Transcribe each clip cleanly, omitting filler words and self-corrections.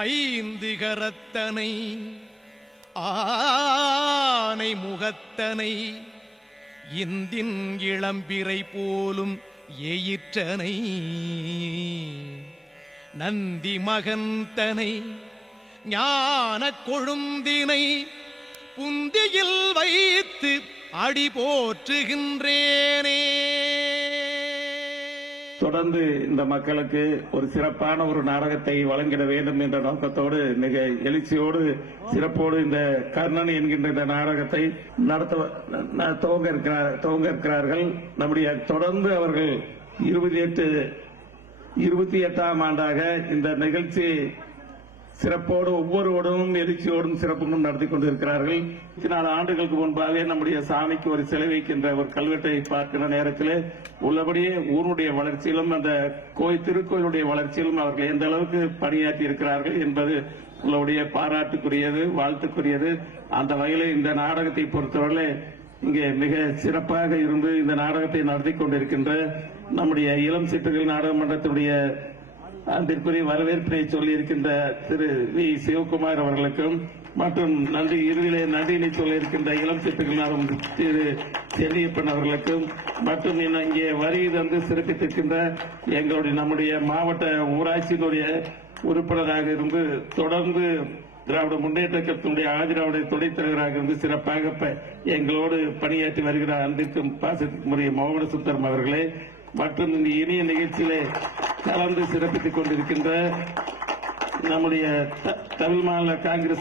ஐந்து கரத்தனை ஆனை முகத்தனை இந்தின் இளம்பிறை போலும் எயிற்றனை நந்தி மகந்தனை ஞான கொழுந்தினை புந்தியில் வைத்து அடி போற்றுகின்றேனே. தொடர்ந்து இந்த மக்களுக்கு ஒரு சிறப்பான ஒரு நாடகத்தை வழங்கிட வேண்டும் என்ற நோக்கத்தோடு மிக எழுச்சியோடு சிறப்போடு இந்த கர்ணன் என்கின்ற இந்த நாடகத்தை துவங்க இருக்கிறார்கள். நம்முடைய தொடர்ந்து அவர்கள் 28ஆம் ஆண்டாக இந்த நிகழ்ச்சி சிறப்போடு ஒவ்வொருவரும் எழுச்சியோடும் சிறப்பும் நடத்தி கொண்டிருக்கிறார்கள். 4 ஆண்டுகளுக்கு முன்பாக நம்முடைய சாமிக்கு ஒரு சிலை வைக்கின்ற ஒரு கல்வெட்டை பார்க்கிற நேரத்தில் உள்ளபடியே ஊருடைய வளர்ச்சியிலும் அந்த திருக்கோயிலுடைய வளர்ச்சியிலும் அவர்கள் எந்த அளவுக்கு பணியாற்றி இருக்கிறார்கள் என்பது உள்ளபடியே பாராட்டுக்குரியது, வாழ்த்துக்குரியது. அந்த வகையில் இந்த நாடகத்தை பொறுத்தவரை இங்கே மிக சிறப்பாக இருந்து இந்த நாடகத்தை நடத்தி கொண்டிருக்கின்ற நம்முடைய இளம் சிட்டுகள் நாடகமன்றத்தினுடைய அன்பிற்குரிய வரவேற்பினை சொல்லியிருக்கின்ற திரு வி சிவகுமார் அவர்களுக்கும் மற்றும் இறுதியிலே நன்றியினை சொல்லியிருக்கின்ற இளம் சிட்டுகள் திரு செல்லியப்பன் அவர்களுக்கும் மற்றும் இங்கே வருகை தந்து சிறப்பித்திருக்கின்ற எங்களுடைய நம்முடைய மாவட்ட ஊராட்சியினுடைய உறுப்பினராக இருந்து தொடர்ந்து திராவிட முன்னேற்ற கழகத்தினுடைய ஆதிராவிட துணைத் தலைவராக இருந்து சிறப்பாக எங்களோடு பணியாற்றி வருகிற அன்பிற்கும் பாசத்திற்குரிய மோகன சுந்தரம் அவர்களே மற்றும் இந்த இனிய நிகழ்ச்சியிலே கலந்து சிறப்பித்துக் கொண்டிருக்கின்ற நம்முடைய தமிழ் மாநில காங்கிரஸ்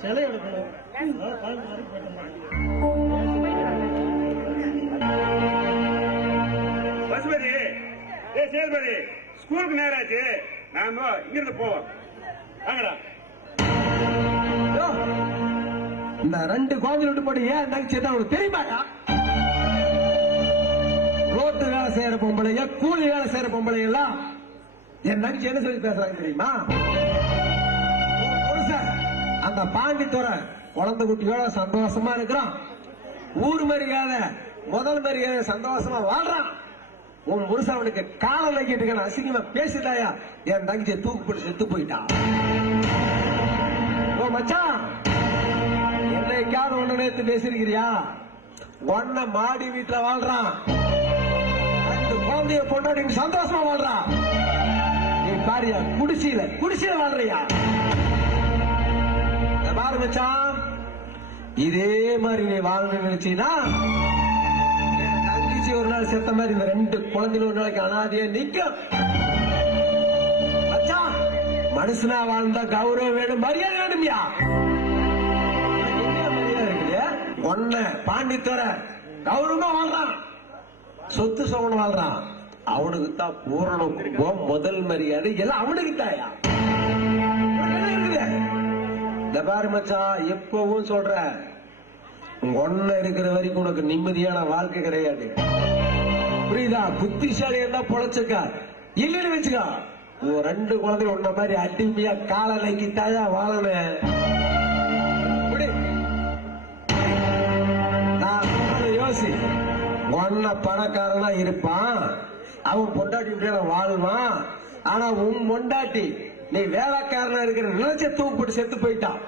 சிலை எடுக்கணும். பசுபதி, சேதுபதி, ஸ்கூலுக்கு நேரம் ஆச்சு. நாம இங்கிருந்து போவோம். வாங்கடா. இந்த 2 குழந்தை விட்டு போட்டு ஏன் தங்கச்சி அவனுக்கு தெரியுமாடா? ரோட்டு வேலை செய்யற பொம்பளைங்க, கூலி வேலை செய்யற பொம்பளைங்க எல்லாம் என் தங்கச்சி என்ன சொல்லி பேசுறாங்க தெரியுமா? அந்த பாண்டித்துறை குழந்தை குட்டியோட சந்தோஷமா இருக்கிறான். ஊர் மரியாதை, முதல் மரியாதை, சந்தோஷமா வாழ்றான். உன் புருஷன் அவனுக்கு காலம் நக்கிட்டு இருக்கான, அசிங்கமா பேசிட்டாயா? என் தங்கச்சியை தூக்கு போட்டு செத்து போயிட்டான். ஓ மச்சான், என்னைக்காவது ஒண்ணு நேத்து பேசிருக்கிறியா? ஒன்ன மாடி வீட்டுல வாழ்றான், 2 குழந்தைய பொண்டாட்டி சந்தோஷமா வாழ்றான். நீ பாரியா குடிசையில வாழ்றியா? பாரு மச்சான், இதே மாதிரி நீ வாழணும்னு நினைச்சீன்னா தங்கச்சி ஒரு நாள் செத்த மாதிரி இந்த 2 குழந்தைகள் ஒரு நாளைக்கு அனாதையா நிக்கும். மச்சான், மனுஷனா வாழ்ந்தா கௌரவம் வேணும், மரியாதை வேணும்யா. மரியாதை இருக்குது. ஒன்ன பாண்டித்துறை கௌரவமா வாழ்றான், சொத்து சோழன் வாழ்றான். அவனுக்கு தான் பூரண குடும்பம், முதல் மரியாதை எல்லாம் அவனுக்கு தாயா. இந்த பாரு மச்சான், எப்பவும் சொல்ற, உங்க ஒண்ணு இருக்கிற வரைக்கும் உனக்கு நிம்மதியான வாழ்க்கை கிடையாது. புரியுதா? புத்திசாலியா இருந்தா பொழைச்சுக்க, இல்லன்னு வச்சுக்கோ. 2 குழந்தைகள் ஒன்ன மாதிரி அடிமையா கால நக்கிட்டாயா வாழணும். நான் யோசி, ஒன்ன பணக்காரனா இருப்பான், அவன் பொண்டாட்டி வாழ்வான். ஆனா உன் பொண்டாட்டி நீ வேலைக்காரனா இருக்கிற நினைச்ச தூக்குப்பட்டு செத்து போயிட்டான்.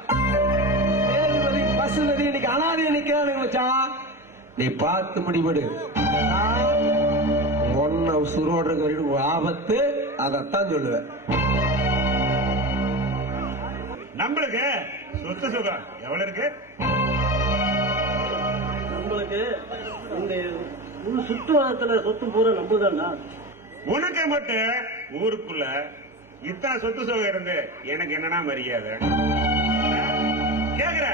பஸ் இன்னைக்கு அனாதைய நிக்கிறானு வச்சான். நீ பார்த்து முடிவெடு. ஒன்ன சுரோடு ஆபத்து, அதத்தான் சொல்லுவேன். நம்மளுக்கு சொத்து சுகம் எவ்வளவு இருக்கு? நம்மளுக்கு இந்த சுற்றுவாரத்துல சொத்து பூரா நம்புதானா? உனக்கு மட்டும் ஊருக்குள்ள இத்தனை சொத்து சுகம் இருந்து எனக்கு என்னன்னா மரியாதை கேக்குற?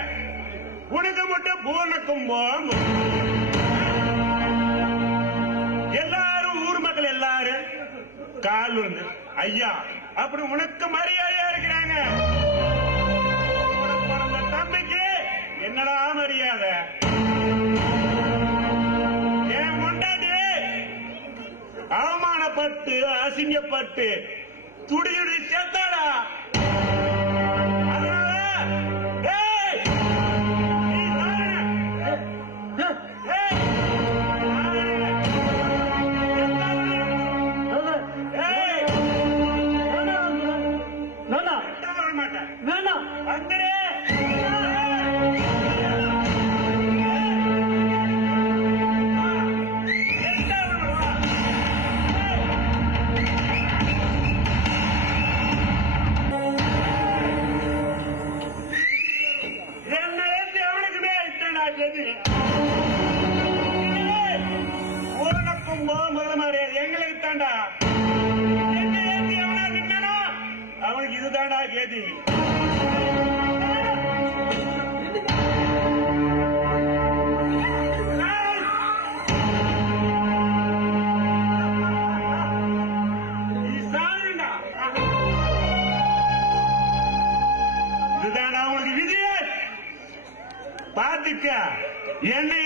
உனக்கு மட்டும் பூர்ண கும்பம். எல்லாரும் ஊர் மக்கள் எல்லாரும் கால் விழுந்து ஐயா அப்படி உனக்கு மரியாதையா இருக்கிறாங்க. பிறந்த தம்பிக்கு என்னடா மரியாதை? என் முன்னாடி அவமானப்பட்டு அசிங்கப்பட்டு துடியுடி செத்தாடா. எங்களுக்கு தாண்டா அவனுக்கு இதுதாண்டா கேதி. இதுதாண்டா அவனுக்கு விஜய பாத்துக்க என்னை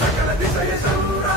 सकल दिशय संग्राम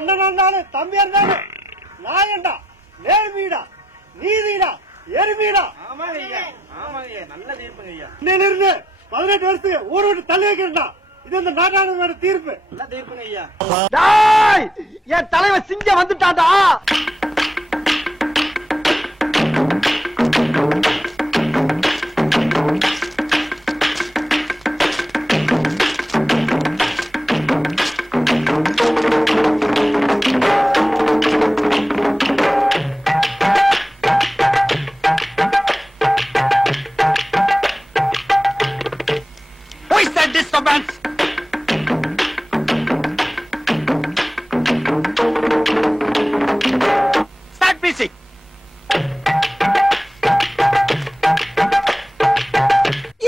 அண்ணனா இருந்தாலும் தம்பியா இருந்தாலும் நாயண்டா, நேர்மீடா, நீதிடா, எருமீடா. நல்ல தீர்ப்புங்க ஐயா. இருந்து 18 வருஷத்துக்கு ஊர் விட்டு தள்ளி வைக்கிறா. இது இந்த நாட்டாளர்களோட தீர்ப்பு. நல்ல தீர்ப்புங்க ஐயா. என் தலைவர் சிங்கம் வந்துட்டாடா.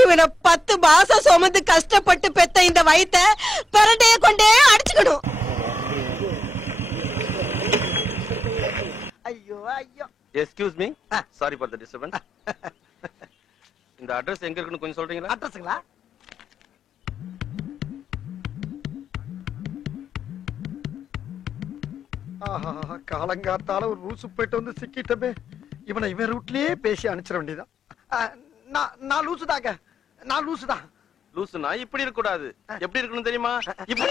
இவனை 10 மாசம் சுமந்து கஷ்டப்பட்டு பெத்த இந்த வயித்த பரண்டே கொண்டே அடிச்சுக்கணும். ஐயோ ஐயோ. Excuse me, sorry for the disturbance. இந்த அட்ரஸ் எங்க இருக்குன்னு கொஞ்சம் சொல்றீங்களா? அட்ரஸ்ங்களா? காலங்காத்தால ஒரு ரூசு போயிட்டு வந்து சிக்கிட்டமே. இவனை இவன் ரூட்லயே பேசி அனுப்பிச்சிட வேண்டியதான். நான் லூசுதாங்க, நான் லூசுதான். லூசுனா இப்படி இருக்க கூடாது. எப்படி இருக்கணும் தெரியுமா? இப்படி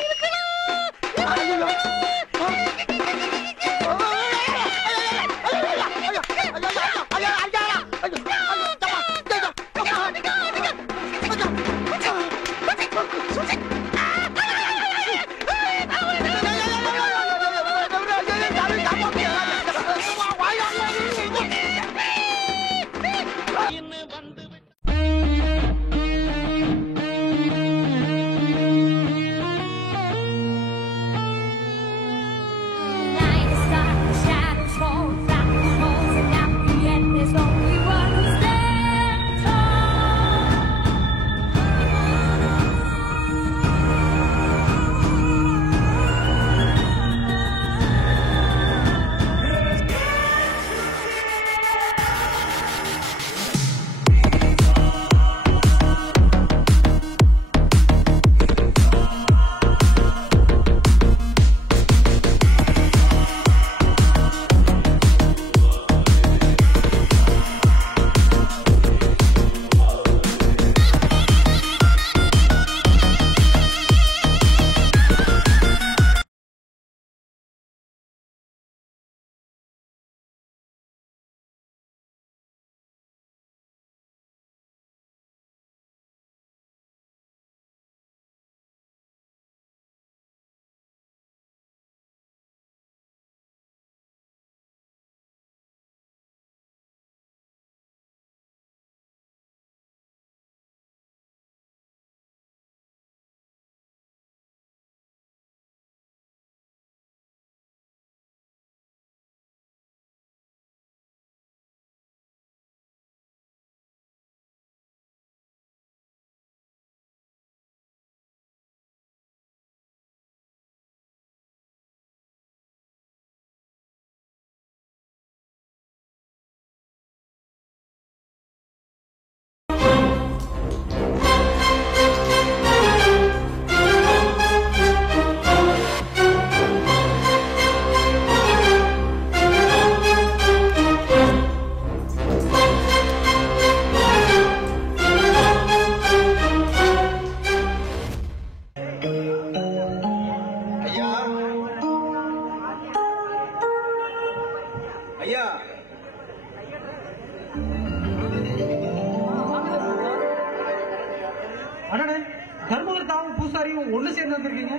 தர்மகர்த்தாவும் பூசாரியும் ஒண்ணு சேர்ந்து வந்திருக்கீங்க.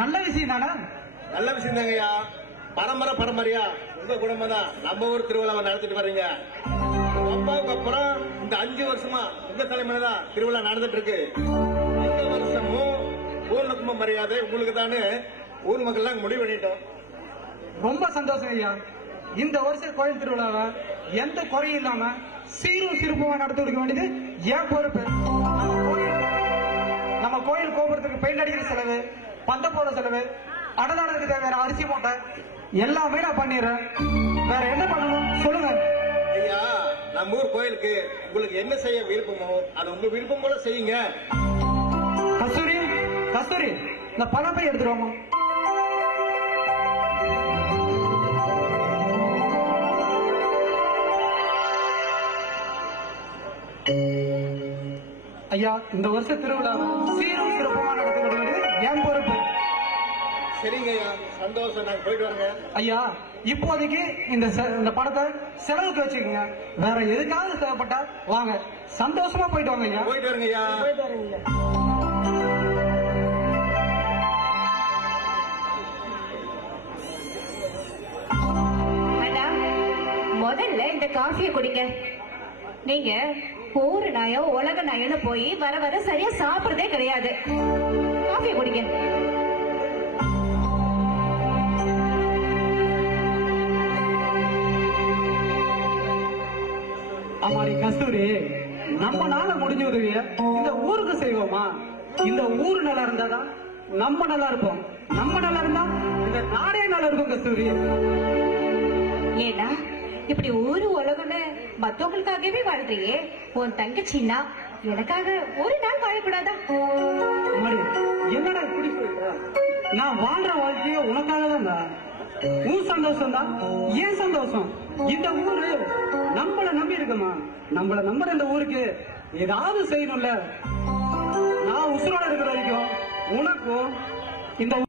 நல்ல விஷயம் தானே? நல்ல விஷயம் தாங்கய்யா. பரம்பரையா உங்க குடும்பம் தான் நம்ம ஊர் திருவிழாவை நடத்திட்டு வர்றீங்க. அப்பாவுக்கு அப்புறம் இந்த 5 வருஷமா உங்க தலைமையில தான் திருவிழா நடந்துட்டு இருக்கு. இந்த வருஷமும் பூர்ணகும்ப மரியாதை உங்களுக்கு தானே ஊர் மக்கள் எல்லாம் முடிவு பண்ணிட்டோம். ரொம்ப சந்தோஷம் ஐயா. இந்த வருஷம் கோயில் திருவிழாவை எந்த குறையும் இல்லாம சீரும் சிறப்புமா நடத்தி கொடுக்க வேண்டியது ஏன் பொறுப்பு. நம்ம கோயில் கோபுரத்துக்கு பெயிண்ட் அடிக்கிற செலவு, பந்த போட செலவு, அன்னதானத்துக்கு தேவையான அரிசி மூட்டை எல்லாமே நான் பண்ணிடுறேன். வேற என்ன பண்ணணும் சொல்லுங்க ஐயா. நம்ம ஊர் கோயிலுக்கு உங்களுக்கு என்ன செய்ய விருப்பமோ அது உங்க விருப்பம் போல செய்யுங்க. கஸ்தூரி இந்த பணப்பை எடுத்துருவோமா? ஐயா இந்த வருஷ திருவிழா சீரும் சிறப்புமா நடத்தி வருவது என் பொறுப்பு. சரிங்க ஐயா, சந்தோஷம். நாங்க போயிட்டு வரங்க ஐயா. இப்போதைக்கு இந்த படத்தை செலவுக்கு வச்சுக்கோங்க. வேற எதுக்காவது தேவைப்பட்டா வாங்க, சந்தோஷமா போயிட்டு வாங்க ஐயா. போயிட்டு வரங்க ஐயா. முதல்ல இந்த காஃபியை குடிங்க. நீங்க ஊரு நாயோ உலக நாயோன்னு போய் வர வர சரியா சாப்பிடுறதே கிடையாது. காஃபியை குடிங்க. அம்மாடி கஸ்தூரி, நம்ம நாள முடிஞ்ச உதவிய இந்த ஊருக்கு செய்வோமா? இந்த ஊரு நல்லா இருந்தாதான் நம்ம நல்லா இருப்போம். நம்ம நல்லா இருந்தா இந்த நாடே நல்லா இருக்கும் கஸ்தூரி. ஏன்னா இப்படி ஊரு உலகம்னு மத்தவங்களுக்காகவே வாழ்றியே, உன் தங்கச்சின்னா எனக்காக ஒரு நாள் வாழக்கூடாதா? என்னடா இப்படி சொல்ற? நான் வாழ்ற வாழ்க்கைய உனக்காக தான். உன் சந்தோஷம் தான் ஏன் சந்தோஷம். இந்த ஊரு நம்மள நம்பி இருக்குமா? நம்மள நம்புற இந்த ஊருக்கு ஏதாவது செய்யணும்ல. நான் உசுரோட இருக்கிற வரைக்கும் உனக்கும் இந்த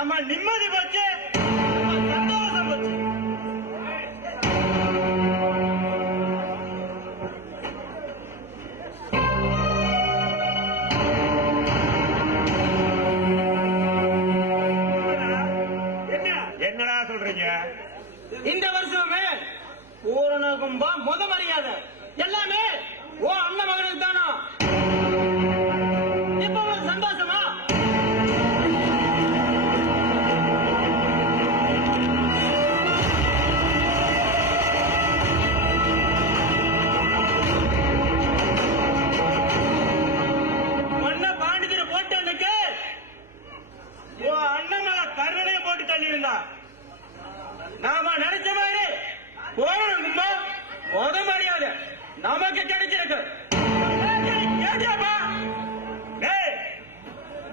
நம்ம நிம்மதி போச்சு, சந்தோஷம் போச்சு. என்னடா சொல்றீங்க? இந்த வருஷமே பூரண கும்பம் முத மரியாதை எல்லாமே ஓ அண்ணன் மகனுக்கு தானா? இப்ப உங்களுக்கு சந்தோஷமா? மண்ண பாண்டியரை போட்டு அன்னைக்கு ஓ அண்ணன் மேல கருணையை போட்டு தள்ளி இருந்தா நாம நினைச்ச மாதிரி போறோம் முத மரியாதை நமக்கு கிடைச்சிருக்கு.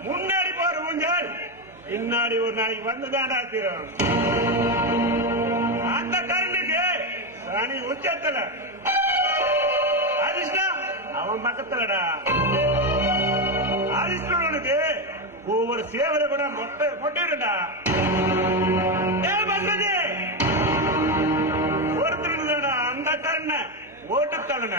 முன்னாடி போற ஊஞ்சல் பின்னாடி ஒரு நாளைக்கு வந்துதான்டா தீரும். அந்த கரண்டுக்கு சனி உச்சத்துல அதிர்ஷ்டம் அவன் பக்கத்துலடா. அதிர்ஷ்டனுக்கு ஒவ்வொரு சேவரை கூட மொட்டைடா. ஒருத்தருடா அந்த கண்ண ஓட்டு தகன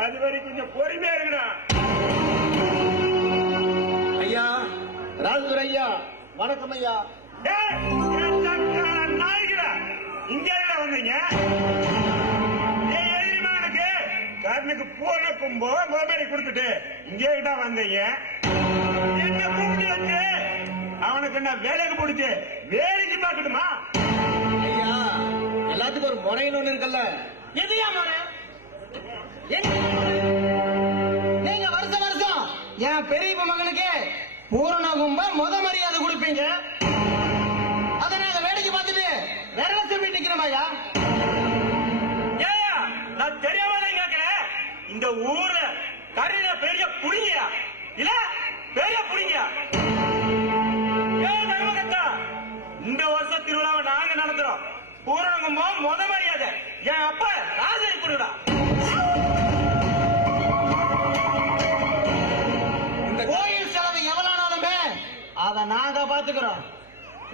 அது வரைக்கும் கொஞ்சம் பொறுமையா இருக்குடா. ஐயா ராஜதுரை ஐயா, வணக்கம் ஐயா. நாய்களா இங்க வந்தீங்க? எதிரிமானுக்கு கண்ணுக்கு போன கும்போ மொபைலை கொடுத்துட்டு இங்கே தான் வந்தீங்க. என்ன கூப்பிட்டு வச்சு அவனுக்கு என்ன வேலைக்கு பிடிச்சு வேலைக்கு பார்க்கணுமா? ஐயா எல்லாத்துக்கும் ஒரு முறைன்னு ஒண்ணு இருக்குல்ல. எதையா முறை? நீங்க வருஷம் வருஷம் என் பெரிய மகனுக்கு பூரண கும்பம் முத மரியாதை கொடுப்பீங்க. அதை நாங்க வேடிக்கை பார்த்துட்டு விரல திரும்பி நிக்கிறோமாயா? ஏயா நான் தெரியாம தான் கேட்கிறேன். இந்த ஊர்ல கருண பெரிய புடிங்கயா இல்ல பெரிய புடிங்கயா? இந்த வருஷம் திருவிழாவை நாங்க நடத்துறோம். பூரண கும்பம் முத மரியாதை என் அப்பா ராஜரை கொடுடா. இந்த கோயில் செலவு எவ்வளவுனாலுமே அதை நாங்க பாத்துக்கிறோம்.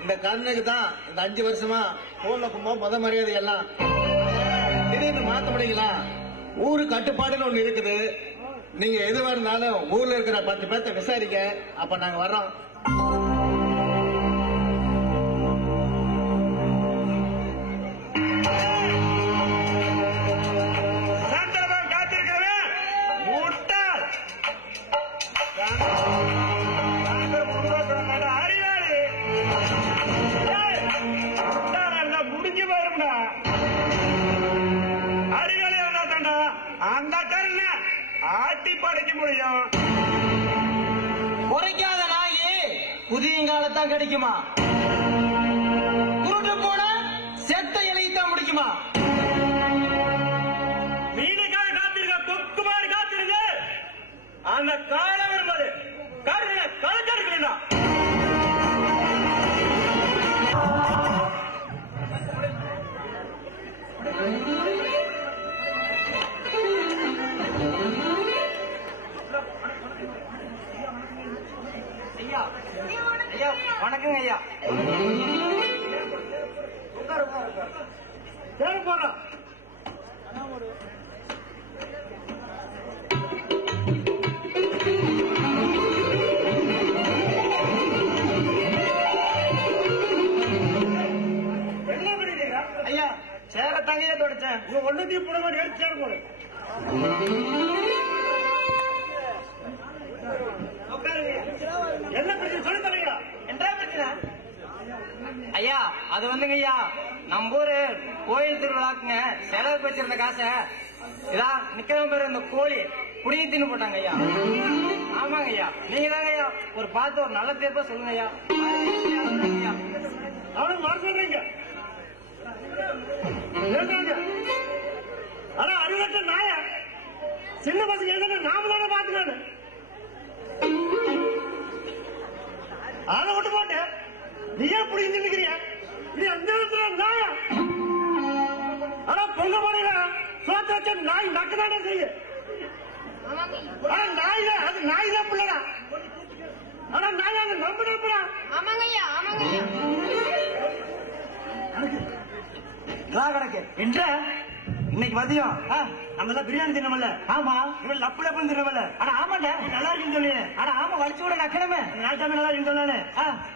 இந்த கருணைக்கு தான் இந்த 5 வருஷமா பூர்ண கும்பம் முத மரியாதை எல்லாம் திடீர்னு மாத்த முடியுங்களா? ஊரு கட்டுப்பாடுன்னு ஒண்ணு இருக்குது. நீங்க எதுவா இருந்தாலும் ஊர்ல இருக்கிற 10 பேர்த்த விசாரிக்க. அப்ப நாங்க வர்றோம். சந்திரபான் காத்திருக்கிறேன் முட்டாள் அறிவாளி முடிஞ்சு போயிருந்தா அறிவாளி இருந்தா தாண்டா அந்த கருண ஆட்டி படைக்க முடியும். குறைக்காத நாயி புதியங்காலத்தான் கிடைக்குமா? குருட்டு போன செத்த இலைத்தான் முடிக்குமா? மீனுக்காக காத்திருக்க கொக்கு மாதிரி காத்திருக்கு. அந்த காலம் வரும்போது கருண கலக்கா ஐயா ஐயா வணக்கங்க ஐயா. சரி போறோம். ஐயா சேர தங்கையே தொடச்சேன். ஒன்னத்தையும் போட மாதிரி எடுத்து சேர போடு. என்ன பிரச்சனை சொல்லி தரீங்க? என்ன பிரச்சனை? ஐயா அது வந்துங்க ஐயா, நம்ம ஊரு கோயில் திருவிழாக்குங்க செலவுக்கு வச்சிருந்த காசை இதா நிக்கிறவங்க பேர் இந்த கோழி புடிங்கி தின்னு போட்டாங்க ஐயா. ஆமாங்க ஐயா, நீங்க தாங்க ஐயா ஒரு பார்த்து ஒரு நல்ல தீர்ப்பா சொல்லுங்க ஐயா. அவனுக்கு வர சொல்றீங்க. ஆனா அறிவற்ற நாய சின்ன பசங்க என்ன நாம தானே பாத்துக்கானு அதை விட்டு போட்டு நீ ஏன் புடி நின்னுக்கிறிய? நீ அந்த நாய ஆனா பொங்க போடுங்க சோத்த வச்ச நாய் நக்கு தானே செய்ய. ஆனா நாய் தான், அது நாய் தான் பிள்ளடா. ஆனா நாய் அது நம்ம தான் பிள்ளை. ஆமாங்கய்யா ஆமாங்கய்யா. கணக்கு என்ற இன்னைக்கு மதியம் நம்ம எல்லாம் பிரியாணி தின்னமல்ல. ஆமா இவன் லப்பு லப்புன்னு தின்னமல்ல. ஆனா ஆமாண்டா நல்லா இருக்குன்னு சொல்லி. ஆனா ஆமா வலிச்சு கூட நக்கணுமே நாட்டாம நல்லா இருக்குன்னு சொன்னானே.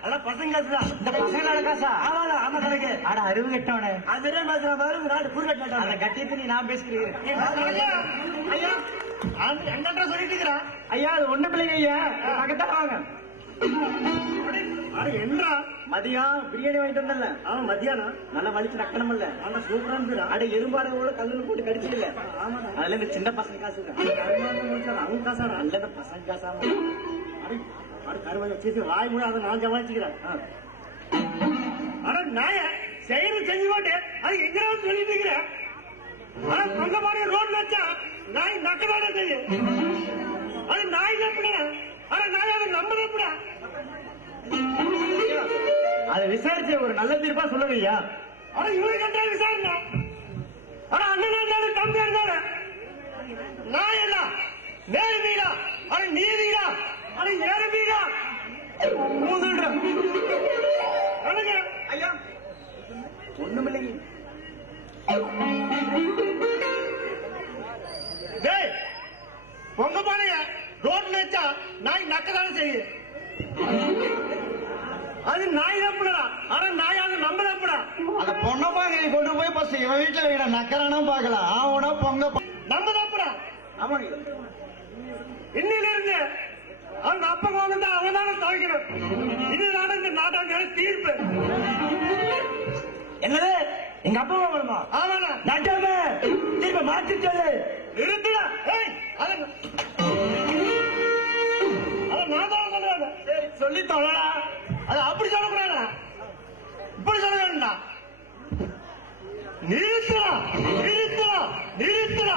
அதெல்லாம் பசங்க காசு தான். இந்த பசங்களோட காசா? ஆமாடா ஆமா கணக்கு. ஆட அறிவு கட்டவனே அது தெரியும் பேசுற பாரு. நாடு புல் கட்டினா அதை கட்டிட்டு நீ நான் பேசுறேன். ஐயா என்ன சொல்லிட்டு இருக்கிறான் ஐயா? அது ஒண்ணு பிள்ளைங்க ஐயா பக்கத்தால வாங்க. என்ன மதியம் பிரியாணி வாங்கிட்டு வந்தல? அவன் மதியானம் நல்லா வலிச்சு நக்கணும் இல்ல. ஆனா சூப்பரா இருந்துடா. அட எறும்பாரோட கல்லுன்னு போட்டு கடிச்சு இல்ல. அதுல இந்த சின்ன பசங்க காசு அவங்க காசா அல்ல பசங்க காசா. கருவாய் வச்சு வாய் மூட அதை நான் ஜமாச்சிக்கிறேன். ஆனா நாய செயல் செஞ்சு போட்டு அது எங்க சொல்லிட்டு இருக்கிறேன். ஆனா சொந்த மாதிரி ரோட்ல வச்சா நாய் நக்கதான செய்யும். அது நாய் எப்படி? ஆனா நாய் அதை நம்ம எப்படி? அதை விசாரிச்சு ஒரு நல்ல தீர்ப்பா சொல்லுங்க ஐயா. ஆனா இவருக்கு கண்டா விசாரணை. ஆனா அண்ணன் இருந்தாலும் தம்பி இருந்தாலும் நான் என்ன நேரு மீடா? ஆனா நீதிடா? ஆனா ஏறு மீடா? ஐயா ஒண்ணுமில்லைங்க. பொங்க பாருங்க ரோட்ல வச்சா நாய் நக்கதான செய்யும். அது நாய் தப்புடா. ஆனா நாயாக நம்ம தப்புடா. அத பொண்ண பாக்க கொண்டு போய் பஸ் இவன் வீட்டுல வைக்கிற நக்கறானா பாக்கலாம். ஆவனா பொங்க நம்ம தப்புடா. ஆமாங்க இன்னில இருந்து அவங்க அப்பா வந்து அவனால துவைக்கணும். இதுதான இந்த நாட்டாக்கார தீர்ப்பு. என்னது எங்க அப்பா வேணுமா? ஆமாண்ணா நாட்டாம தீர்ப்பை மாற்றி சொல்லு. நிறுத்துடா. நான் தான் சொல்றேன். சொல்லி தொழடா. அது அப்படி சொல்லக்கூடாது. இப்படி சொல்ல வேண்டாம். நிறுத்தா நிறுத்தா நிறுத்தா.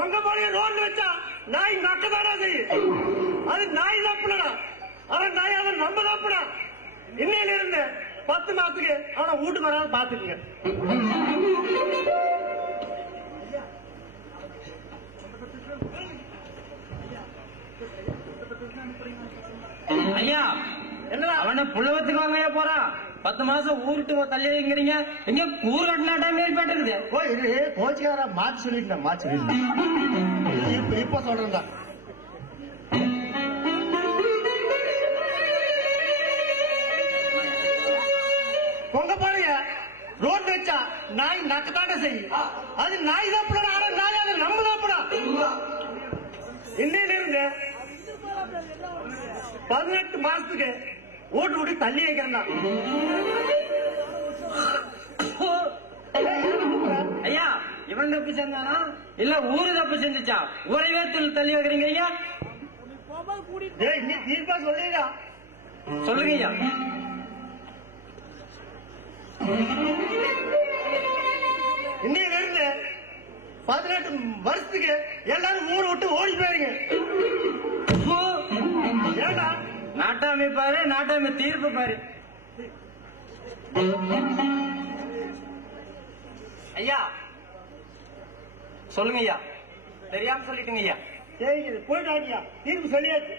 உங்க மாதிரி ரோட்ல வச்சா நாய் நக்கதானா செய்யும். அது நாய் தப்புடா. ஆனா நாய் அதை நம்ம தப்புடா. இன்னையில இருந்து 10 மாசத்துக்கு அவனை வீட்டுக்கு வராது பாத்துக்குங்க. ஐயா என்னடா அவனை புள்ளவத்துக்கு வாங்க போறான். 10 மாசம் ஊருட்டு தள்ளி வைக்கிறீங்க. எங்க ஊர் கட்டினாட்டா மேற்பட்டு கோச்சுக்கார மாற்றி சொல்லிட்டேன். மாற்றி சொல்லிட்டேன். இப்ப சொல்றேன். பொங்க பாருங்க ரோட் வச்சா நாய் நக்கத்தான செய்யும். அது நாய் சாப்பிடா. ஆனா நாய் அதை நம்ம சாப்பிடா. இன்னையில இருந்து 18 மாசத்துக்கு ஓட்டு விட்டு தள்ளி வைக்கிறேன். ஐயா இவன் தப்பு செஞ்சானா இல்ல ஊரு தப்பு செஞ்சுச்சா? ஊரைவே தள்ளி வைக்கிறீங்க. தீர்ப்பா சொல்லிடா. சொல்லுங்க ஐயா. இன்னையில இருந்து 18 வருஷத்துக்கு எல்லாரும் ஊரை விட்டு ஓடி போயிருங்க. ஏண்டா நாட்டாமை பாரு நாட்டாமை தீர்ப்பு பாரு. ஐயா சொல்லுங்க ஐயா. தெரியாம சொல்லிட்டுங்க ஐயா. சரி போயிட்டாங்க. தீர்ப்பு சொல்லியாச்சு.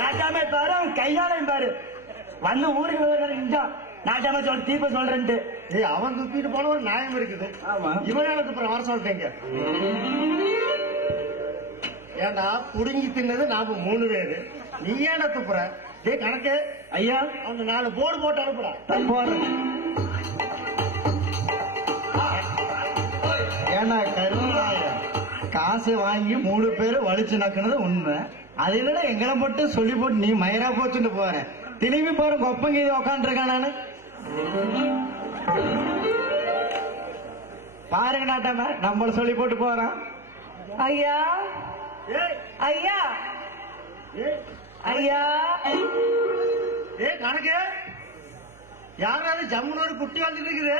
நாட்டாமை பாரு அவன் கையாளையும் பாரு. வந்து ஊருக்கு நாட்டாம சொல்ல தீர்ப்ப சொல்றேன்ட்டு. அவன் துப்பிட்டு போன ஒரு நியாயம் இருக்குது. ஆமா இவனால துப்புற வர சொல்றீங்க. ஏன்னா புடுங்கி தின்னது நாம 3 பேரு. நீ ஏன்னா துப்புற? கணக்கு ஐயா அவங்க 4 போர்டு போட்டு அனுப்புறா. ஏன்னா கருணாய காசு வாங்கி 3 பேரு வலிச்சு நக்குனது உண்மை. அது இல்ல எங்களை மட்டும் சொல்லி போட்டு நீ மயிரா போச்சுட்டு போற. திரும்பி போற கொப்பங்க உக்காந்து இருக்கேன் நானு. பாருங்க நாட்டாம நம்மள சொல்லி போட்டு போறான். ஐயா ஐயா ஐயா கணக்கு யாராவது ஜம்முன்னு ஒரு குட்டி வந்துட்டு இருக்குது.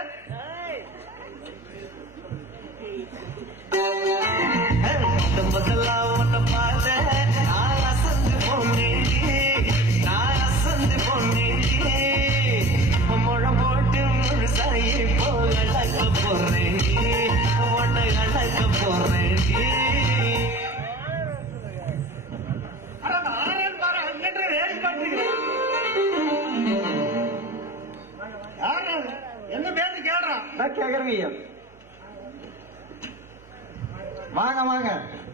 முதல்ல ஒன்ன பாத நான் அசந்து போனேன். கேக்குறேங்க ஐயா. வாங்க வாங்க,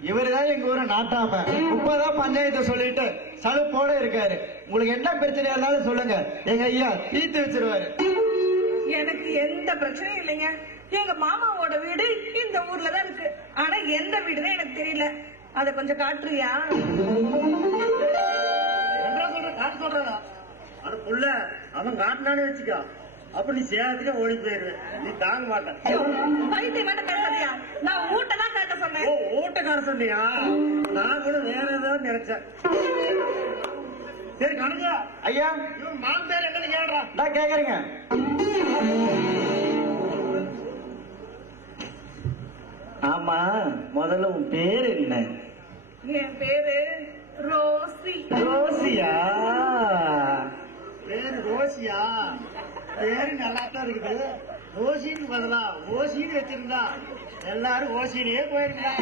இவருதான் எங்க ஊரு நாட்டாம. இப்பதான் பஞ்சாயத்தை சொல்லிட்டு சலுப்போட இருக்காரு. உங்களுக்கு என்ன பிரச்சனையா இருந்தாலும் சொல்லுங்க, எங்க ஐயா தீர்த்து வச்சிருவாரு. எனக்கு எந்த பிரச்சனையும் இல்லைங்க. எங்க மாமாவோட வீடு இந்த ஊர்ல தான் இருக்கு. ஆனா எந்த வீடுன்னு எனக்கு தெரியல. அத கொஞ்சம் காட்டுறியா? காட்டு சொல்றா. அது புள்ள அவன் காட்டினானே வச்சுக்கோ, அப்ப நீ சேகத்துக்கு ஓடி போயிரு. நீ தாங்க மாட்டேன். பைத்தியம் வேண்டாம் பேசாதியா. நான் ஊட்ட தான் காட்ட சொன்னேன். ஓ, ஊட்டக்கார சொன்னியா? நான் கூட வேற ஏதாவது நினைச்சேன். சரி கணக்கு ஐயா, இவன் மான் பேர் என்னன்னு கேடுறான். நான் கேக்குறேங்க. ஆமா, முதல்ல உன் பேரு என்ன? என் பேரு ரோசி. ரோசியா? பேரு ரோசியா? பேரு நல்லா தான் இருக்குது. ரோசின்னு பதிலா ஓசின்னு வச்சிருந்தா எல்லாரும் ஓசிலேயே போயிருக்கலாம்.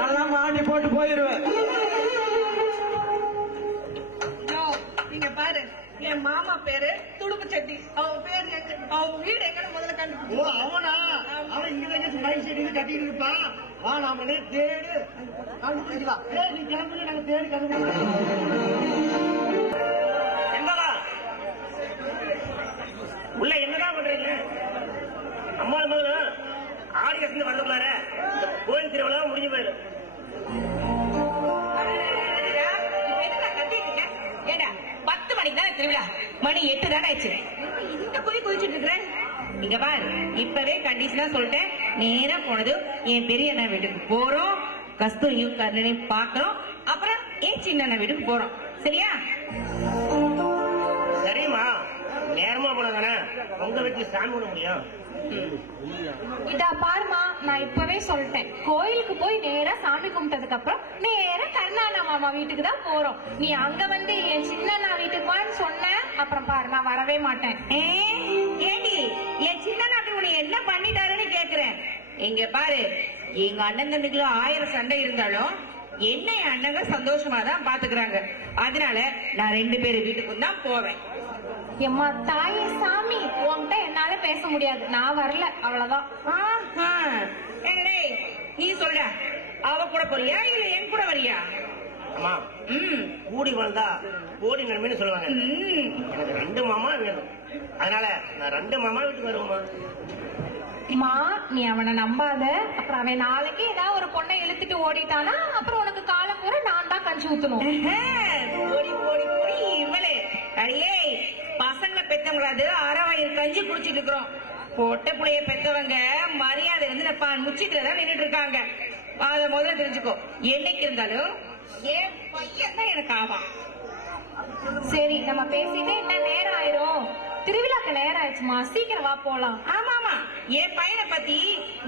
நல்லா மாட்டி போட்டு போயிருவேன். நீங்க பாரு, என் மாமா பேரு துடுப்பு சட்டி. அவன் பேரு எங்க, அவன் வீடு எங்கன்னு முதல்ல கண்டு. ஓ, அவனா? அவன் இங்க மைக் செடி கட்டிட்டு இருப்பான். வா, நாம தேடு கண்டுபிடிக்கலாம். நீ கிளம்புல, நாங்க தேடி கண்டுபிடிக்கலாம். என்னடா உள்ள என்னதான் பண்றீங்க? அம்மா முதல்ல ஆடி கட்டில வந்துருந்தாரு. கோயில் திருவிழா முடிஞ்சு போயிரு. ஏடா 10 மணிக்கு தானே திருவிழா, மணி 8 தானே ஆச்சு. இந்த போய் குதிச்சுட்டு இருக்கிறேன். இங்க பாரு, இப்பவே கண்டிஷனா சொல்லிட்டேன். நேரா போனது என் பெரிய அண்ணா வீட்டுக்கு போறோம், கஸ்தூரியும் கண்ணனையும் பாக்குறோம், அப்புறம் என் சின்ன அண்ணா வீட்டுக்கு போறோம். சரியா? சரிம்மா, நேரமா போனாதானே உங்க வீட்டுல சாமி விட முடியும். இதா பாருமா, நான் இப்பவே சொல்லிட்டேன். கோயிலுக்கு போய் நேரா சாமி கும்பிட்டதுக்கு அப்புறம் நேரா கருணாண்ணா மாமா வீட்டுக்கு தான் போறோம். நீ அங்க வந்து என் சின்ன வீட்டுக்கு வான்னு சொன்ன, அப்புறம் பாரு நான் வரவே மாட்டேன். ஏண்டி என் சின்ன நாட்டு உன்னை என்ன பண்ணிட்டாருன்னு கேக்குறேன். இங்க பாரு, எங்க அண்ணன் தம்பிக்குள்ள 1000 சண்டை இருந்தாலும் என்ன என் அண்ணங்க சந்தோஷமா தான் பாத்துக்கிறாங்க. அதனால நான் 2 பேரு வீட்டுக்கும் தான் போவேன். எம்மா தாயே சாமி, உன்கிட்ட என்னால பேச முடியாது, நான் வரல, அவ்வளவுதான். நீ சொல்ற, அவ கூட போறியா இல்ல என் கூட வரியா? அம்மா, கூடி வந்தா கோடி நன்மைன்னு சொல்லுவாங்க. எனக்கு 2 மாமா வேணும். அதனால நான் 2 மாமா வீட்டுக்கு வருவோமா? மா, நீ அவனை நம்பாத. அப்புறம் அவன் நாளைக்கு ஏதாவது ஒரு பொண்ணை இழுத்துட்டு ஓடிட்டானா அப்புறம் உனக்கு காலம் பூரா நான் தான் கஞ்சி ஊத்தணும். இவளே அடியே, பசங்களை பெத்தவங்களாது அறவழியில் கஞ்சி குடிச்சிட்டு இருக்கிறோம். பொட்ட புள்ளைய பெத்தவங்க மரியாதை வந்து முச்சிட்டுதான் நின்றுட்டு இருக்காங்க. அத முதல்ல தெரிஞ்சுக்கோ. என்னைக்கு இருந்தாலும் என் பையன் தான் எனக்கு ஆவான். சரி, நம்ம பேசிட்டு என்ன நேரம் ஆயிரும். திருவிழாக்கு நேரம் ஆயிடுச்சுமா, சீக்கிரம் வா போலாம். ஆமா ஆமா, என் பையனை பத்தி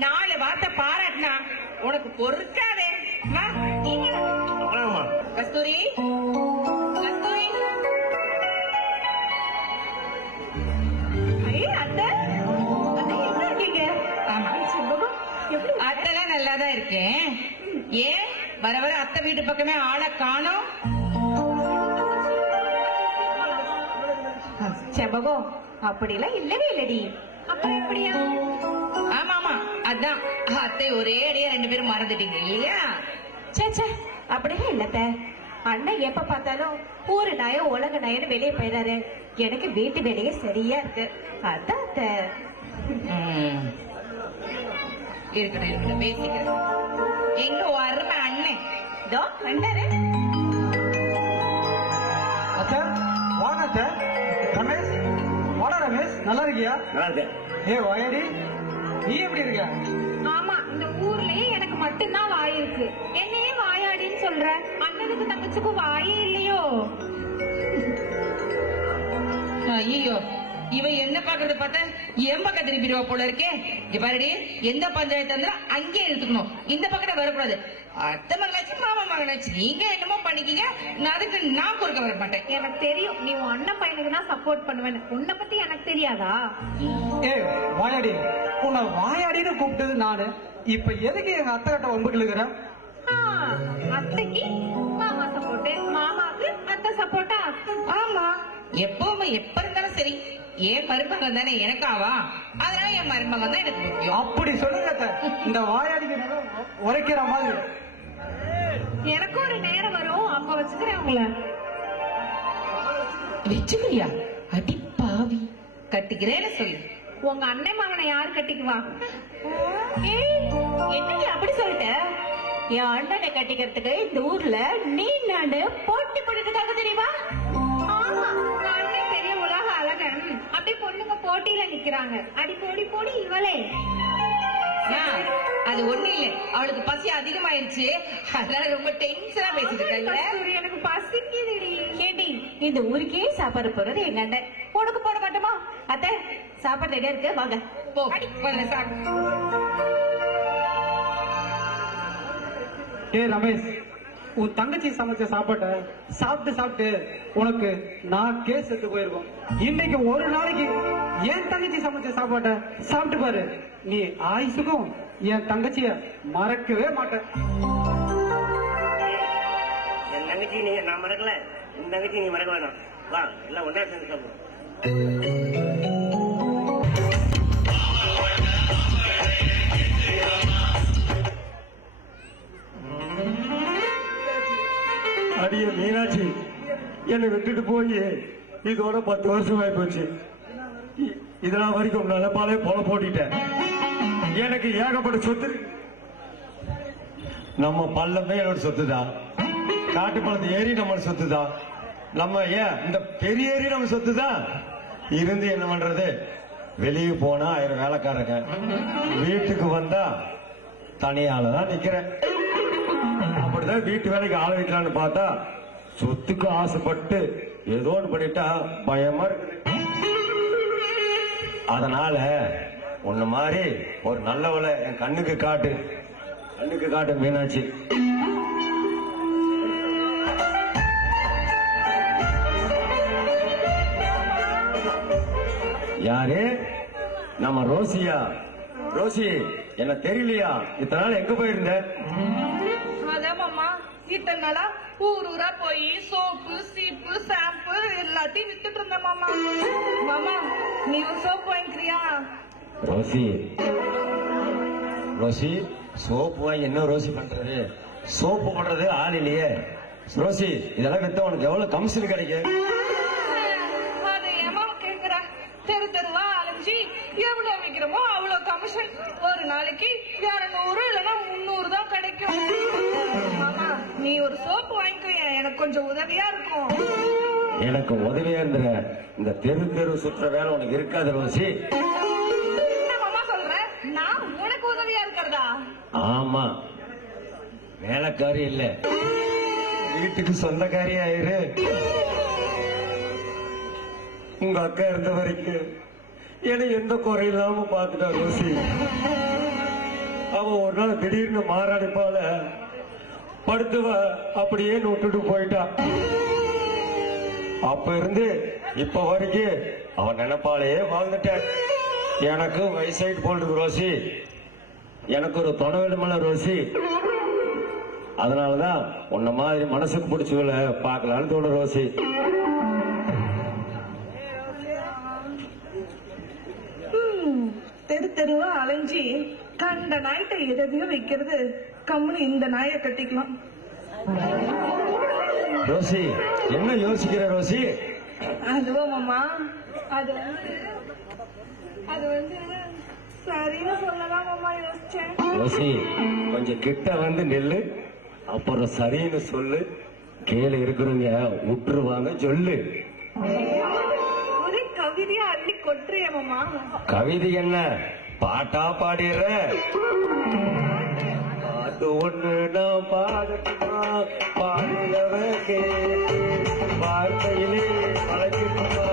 4 வார்த்தை பாராட்டினா உனக்கு பொறுக்காதே. கஸ்தூரி, கஸ்தூரி. அத்தை, அத்தை எப்படி இருக்கீங்க? அத்தைதான் நல்லாதான் இருக்கேன். ஏன் வர வர அத்தை வீட்டு பக்கமே ஆளை காணோம்? செபகோ, அப்படிலாம் இல்லவே இல்லடி. அப்புறம் எப்படியா? ஆமா ஆமா, அதான் அத்தை ஒரே அடியா 2 பேரும் மறந்துட்டீங்க இல்லையா? சே, அப்படிலாம் இல்லத்த. அண்ணன் எப்ப பார்த்தாலும் ஊரு நாயம் உலக நாயன்னு வெளியே போயிடாரு. எனக்கு வீட்டு வேலையே சரியா இருக்கு. அதான் இருக்கட்டும் பேசிக்கிறேன். எங்க வர்ற அண்ணன் இதோ வந்தாரு. அச்சா வாங்க அச்சா. ரமேஷ், வாடா ரமேஷ், நல்லா இருக்கியா? நல்லா இருக்கேன். ஏ வாயடி, நீ எப்படி இருக்க? ஆமா, இந்த ஊர்லயே எனக்கு மட்டும்தான் வாய் இருக்கு. என்னையே வாயாடின்னு சொல்ற. அண்ணனுக்கு தங்கச்சிக்கும் வாயே இல்லையோ? ஐயோ, இவ என்ன பாக்குறது பார்த்தா என் பக்கம் திருப்பிடுவா போல இருக்கே. இங்க பாருடி, எந்த பஞ்சாயத்து இருந்தா அங்கேயே எடுத்துக்கணும், இந்த பக்கத்தை வரக்கூடாது. அத்தை மகனாச்சு மாமா மகனாச்சு நீங்க என்னமோ பண்ணிக்கீங்க, அதுக்கு நான் குறுக்க வர மாட்டேன். எனக்கு தெரியும் நீ உன் அண்ணன் பையனுக்கு தான் சப்போர்ட் பண்ணுவேன். உன்னை பத்தி எனக்கு தெரியாதா? ஏ வாயாடி, உன்னை வாயாடின்னு கூப்பிட்டது நானு. இப்ப எதுக்கு எங்க அத்தை கிட்ட வம்புகளுக்குற? அத்தைக்கு மாமா சப்போர்ட், மாமாவுக்கு அத்தை சப்போர்ட்டா? ஆமா, எப்பவுமே எப்ப இருந்தாலும் சரி ஏன் மருமகன் தானே எனக்காவா, அதனால என் மருமகன் தான் எனக்கு முக்கியம். அப்படி சொல்லுங்க. இந்த வாயாடிக்கு உரைக்கிற மாதிரி. எனக்கும் ஒரு நேரம் வரும், அப்ப வச்சுக்கிறேன் உங்களை. வச்சுக்கிறியா? அடி பாவி, கட்டிக்கிறேன்னு சொல்லு. உங்க அண்ணன் மகனை யாரு கட்டிக்குவா? என்னடி அப்படி சொல்லிட்ட? என் அண்ணனை கட்டிக்கிறதுக்கு இந்த ஊர்ல நீ நானு போட்டி போட்டுட்டாங்க தெரியுமா? ஆமா, அண்ணன் பெரிய உலக அழகன், அப்படியே பொண்ணுங்க போட்டியில நிக்கிறாங்க. அடி போடி போடி இவளே. அது ஒண்ணு இல்ல, அவளுக்கு பசி அதிகமாயிருச்சு, அதனால ரொம்ப டென்ஷனா பேசிட்டு இருக்காங்க. எனக்கு பசிக்குதுடி. கேட்டி, இந்த ஊருக்கே சாப்பாடு போறது எங்க அண்ணன், உனக்கு போட மாட்டோமா? அத்தை, சாப்பாடு ரெடியா இருக்கு, வாங்க போ. சாப்பிடு. ஏ ரமேஷ், உன் தங்கச்சி சமைச்ச சாப்பாட்டை சாப்பிட்டு சாப்பிட்டு உனக்கு நான் கேஸ் எடுத்து போயிருக்கோம். இன்னைக்கு ஒரு நாளைக்கு என் தங்கச்சி சமைச்ச சாப்பாட்டை சாப்பிட்டு பாரு, நீ ஆயுசுக்கும் என் தங்கச்சிய மறக்கவே மாட்டேன். என் தங்கச்சி நீ நான் மறக்கல, உன் தங்கச்சி நீ மறக்க வேணாம். வா, எல்லாம் ஒன்றா சேர்ந்து சாப்பிடுவோம். அடிய மீனாட்சி, என்னை விட்டுட்டு போய் இதோட 10 வருஷம் ஆகி போச்சு. இதெல்லாம் வரைக்கும் நிலப்பாலே போல போட்டிட்டேன். எனக்கு ஏகப்பட்ட சொத்து. நம்ம பள்ளமே என்னோட சொத்து தான், காட்டு பழத்து ஏரி நம்ம சொத்து தான், நம்ம ஏன் இந்த பெரிய ஏரி நம்ம சொத்து தான். இருந்து என்ன பண்றது? வெளியே போனா 1000 வேலைக்காரங்க, வீட்டுக்கு வந்தா தனியாலதான் நிக்கிறேன். அப்படிதான் வீட்டு வேலைக்கு ஆள் வைக்கலான்னு பார்த்தா சொத்துக்கு ஆசைப்பட்டு ஏதோ ஒன்று பண்ணிட்டா பயமா இருக்கு. அதனால உன்ன மாதிரி ஒரு நல்லவளை என் கண்ணுக்கு காட்டு, கண்ணுக்கு காட்டு மீனாட்சி. யாரு? நம்ம ரோசியா? ரோசி, என்ன தெரியலையா? இத்தனை நாள் எங்க போயிருந்த? அதான் மாமா, இத்தனை நாளா ஊர் ஊரா போய் சோப்பு சீப்பு ஷாம்பு எல்லாத்தையும் வித்துட்டு இருந்தேன் மாமா. மாமா, நீ ஒரு சோப்பு வாங்கிக்கிறியா? ரோசி, ரோசி, சோப்பு வாங்கி என்ன ரோசி பண்றது? சோப்பு பண்றது ஆள் இல்லையே. ரோசி, இதெல்லாம் வித்தா உனக்கு எவ்வளவு கமிஷன் கிடைக்கும்? அது ஏமா கேக்குற? தெரு தெருவா அலைஞ்சி எவ்வளவு விக்கிறோமோ அவ்வளவு கமிஷன். ஒரு நாளைக்கு 200 இல்லைன்னா 300 தான் கிடைக்கும். மாமா, நீ ஒரு சோப்பு வாங்கிக்கோ, எனக்கு கொஞ்சம் உதவியா இருக்கும். எனக்கு உதவியா இருந்துற. இந்த தெரு தெரு சுற்ற வேலை உனக்கு இருக்காது ரோசி. என்ன மாமா சொல்ற? நான் உனக்கு உதவியா இருக்கிறதா? ஆமா, வேலைக்காரி இல்ல, வீட்டுக்கு சொந்தக்காரி ஆயிரு. உங்க அக்கா இருந்த வரைக்கும் என்னை எந்த குறை இல்லாம பாத்துட்டா ரோசி. அவன் ஒரு நாள் திடீர்னு மாரடைப்பால படுத்துவ அப்படியே விட்டுட்டு போயிட்டா. அப்ப இருந்து இப்ப வரைக்கும் அவன் நினைப்பாலேயே வாழ்ந்துட்டேன். எனக்கு வயசாயிட்டு போட்டு ரோசி, எனக்கு ஒரு துணை வேணுமல்ல ரோசி. அதனாலதான் உன்ன மாதிரி மனசுக்கு பிடிச்சவளை பார்க்கலான்னு தோணும் ரோசி. தெரு தெருவா அலைஞ்சி கண்ட நாய்ட்ட எதையும் வைக்கிறது, கம்முனு இந்த நாயை கட்டிக்கலாம். ரோசி, என்ன யோசிக்கிற ரோசி? அதுவா மாமா, அது வந்து சரின்னு சொல்லலாம் மாமா யோசிச்சேன். ரோசி, கொஞ்சம் கிட்ட வந்து நெல்லு, அப்புறம் சரின்னு சொல்லு. கீழே இருக்கிறவங்க விட்டுருவாங்க சொல்லு. ஒரே கவிதையா அள்ளி கொட்டுறிய மாமா. கவிதை என்ன, பாட்டா பாடிடுற? பாட்டு ஒண்ணு நான் பாடட்டுமா? பாடுறவங்க வார்த்தையிலே அழைக்கட்டுமா?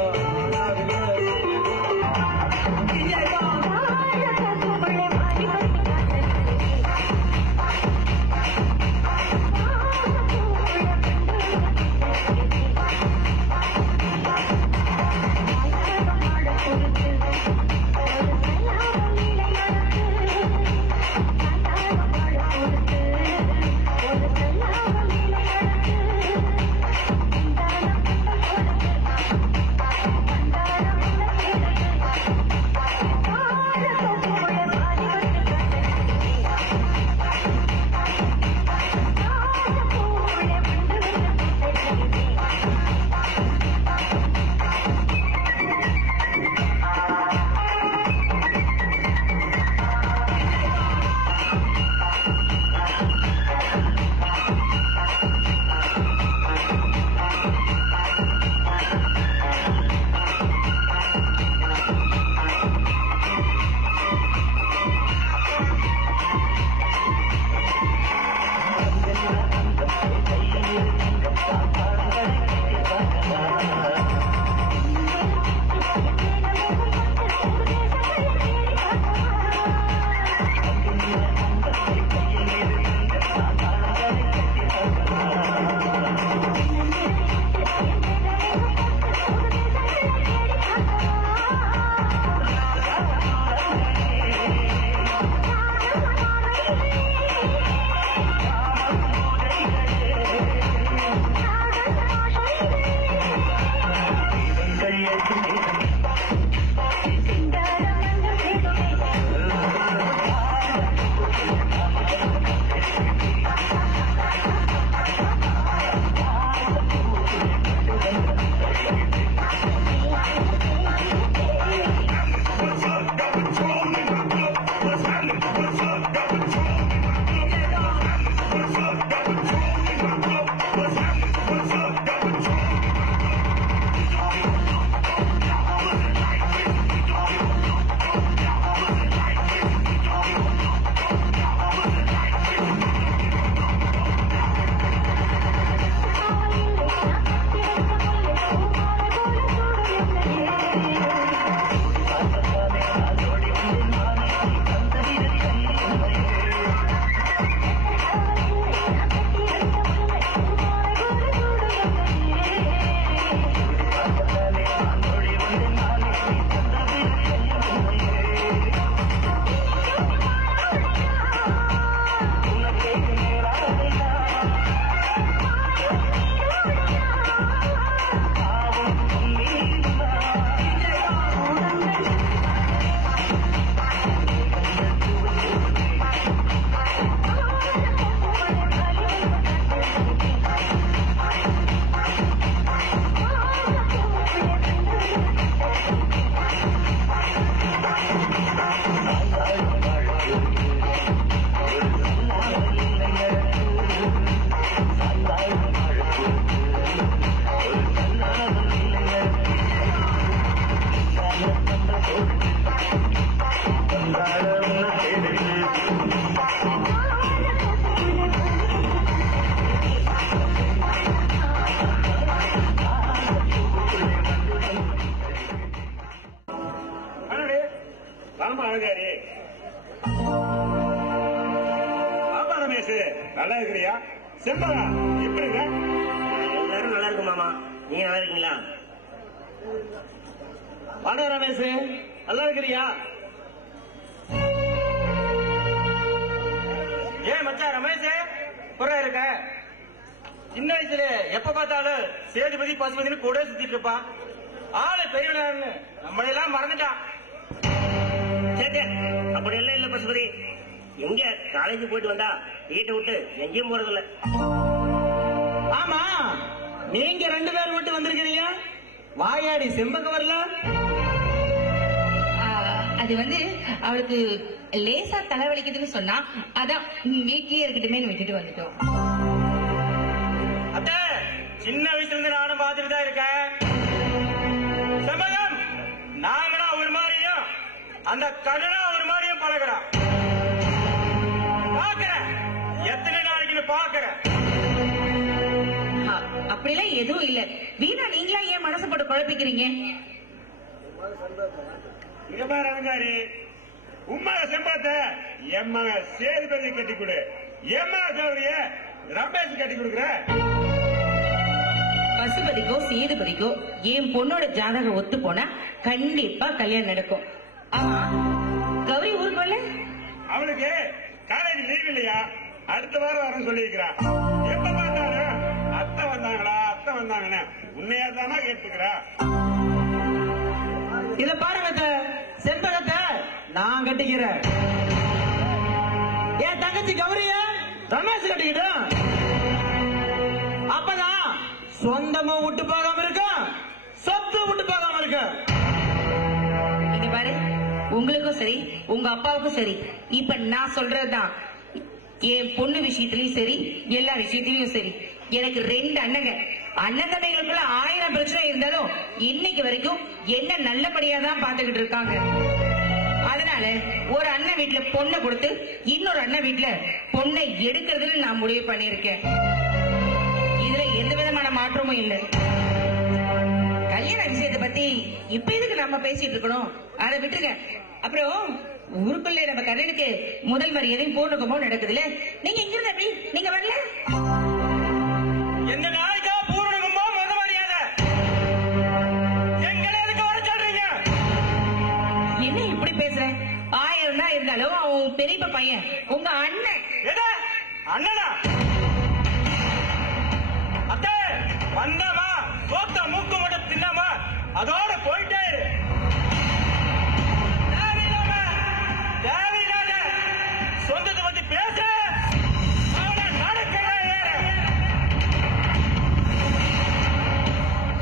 நல்லா இருக்கிறியா? செம்பகா எப்படிங்க? எல்லாரும் நல்லா இருக்கு மாமா. நீங்க நல்லா இருக்கீங்களா? வாடா ரமேஷ், நல்லா இருக்கிறியா? ஏன் மச்சான் ரமேஷ் புற இருக்க? சின்ன வயசுல எப்ப பார்த்தாலும் சேதுபதி பசுபதினு கூட சுத்திட்டு இருப்பா. ஆளு பெரியவனான்னு நம்மளெல்லாம் மறந்துட்டான். சே, அப்படி எல்லாம் இல்ல பசுபதி. எங்க காலேஜ் போயிட்டு வந்தா வீட்டை விட்டு எங்கேயும் போறதில்ல. ஆமா, நீங்க 2 பேர் மட்டும் வந்திருக்கிறீங்க. வாயாடி செம்பக வரல? அது வந்து அவளுக்கு லேசா தலைவலிக்குதுன்னு சொன்னா, அதான் வீட்லயே இருக்கட்டுமே விட்டுட்டு வந்துட்டோம். அத்த, சின்ன வயசுல இருந்து நானும் பார்த்துட்டு தான் இருக்கேன். செம்பகம் நாங்கனா ஒரு மாதிரியும் அந்த கண்ணனா ஒரு மாதிரியும் பழகிறோம். பாக்குறேன், எத்தனை நாளைக்கு பாக்குறேன். அப்படிலாம் எதுவும் இல்ல. வீணா நீங்களா ஏன் மனசு போட்டு குழப்பிக்கிறீங்க? இங்க பாரு அலங்காரி, உம்மா செம்பாத்த எம்ம சேதுபதி கட்டி கொடு, எம்மா கௌரிய ரமேஷ் கட்டி கொடுக்குற. பசுபதிக்கோ சேதுபதிக்கோ என் பொண்ணோட ஜாதகம் ஒத்து போனா கண்டிப்பா கல்யாணம் நடக்கும். ஆமா, கௌரி ஊருக்கு வரல? அவளுக்கு காலேஜ் லீவ் இல்லையா? அடுத்த வாரம் வரேன்னு சொல்லியிருக்கிறா. எப்ப பார்த்தாலும் அத்தை வந்தாங்களா அத்தை வந்தாங்கன்னு உன்னையா தானா கேட்டுக்கிறா. இத பாருங்க, செண்பகத்தை நான் கட்டிக்கிறேன். என் தங்கச்சி கௌரிய ரமேஷ் கட்டிக்கிட்டோம். அப்பதான் சொந்தமும் விட்டு போகாம இருக்க, சொத்து விட்டு போகாம இருக்க. இங்க பாரு, உங்களுக்கும் சரி உங்க அப்பாவுக்கும் சரி, இப்ப நான் சொல்றதுதான். என் பொண்ணு விஷயத்திலயும் சரி, எல்லா விஷயத்திலயும் சரி, எனக்கு 2 அண்ணங்க. அண்ணன் தம்பிகளுக்குள்ள 1000 பிரச்சனை இருந்தாலும் இன்னைக்கு வரைக்கும் என்ன நல்லபடியா தான் பாத்துக்கிட்டு இருக்காங்க. அதனால ஒரு அண்ணன் வீட்டுல பொண்ணை கொடுத்து இன்னொரு அண்ணன் வீட்டுல பொண்ணை எடுக்கிறதுன்னு நான் முடிவு பண்ணிருக்கேன். இதுல எந்த விதமான மாற்றமும் இல்லை. கல்யாண விஷயத்தை பத்தி இப்ப எதுக்கு நம்ம பேசிட்டு இருக்கணும்? அதை விட்டுருங்க. அப்புறம் ஊருக்குள்ள நம்ம கண்ணனுக்கு முதல் மரியாதையும் பூர்ணகமோ நடக்குதுல, நீங்க எங்க இருந்த அப்படி நீங்க வரல? எந்த நாளைக்கா பூர்ணகமோ முதல் மரியாதை எங்களை எதுக்கு வர சொல்றீங்க? என்ன இப்படி பேசுற? 1000 தான் இருந்தாலும் அவன் பெரியப்ப பையன், உங்க அண்ணன். அண்ணனா? அத்தை வந்தாமா சோத்த மூக்கு மட்டும் தின்னாமா அதோட போயிட்டே இரு. தேவையில்லாத சொந்தத்தை பத்தி பேச நடக்கவே.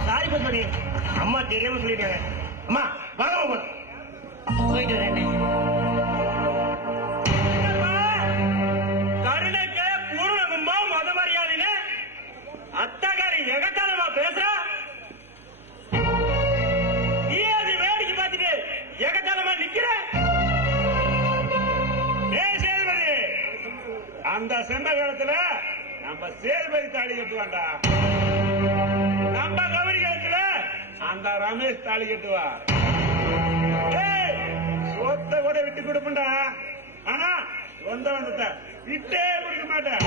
சாரி பசுபதி, அம்மா தெரியாம சொல்லிட்டாங்க. அம்மா வாங்க போயிட்டு வரேன். கருணைக்கு பூர்ணகும்பா மத மரியாதைன்னு அத்தகாரி எகத்தாலமா பேசுறா. நீ அது வேடிக்கை பார்த்துட்டு எகத்தாலமா நிக்கிற. சேதுபதி, அந்த செம்ப காலத்துல நம்ம சேதுபதி தாலி கட்டுவான்டா. நம்ம கௌரி காலத்துல அந்த ரமேஷ் தாலி கட்டுவா. சொத்தை கூட விட்டு கொடுப்பா. ஆனா சொந்த வந்தத்தை விட்டே கொடுக்க மாட்டேன்.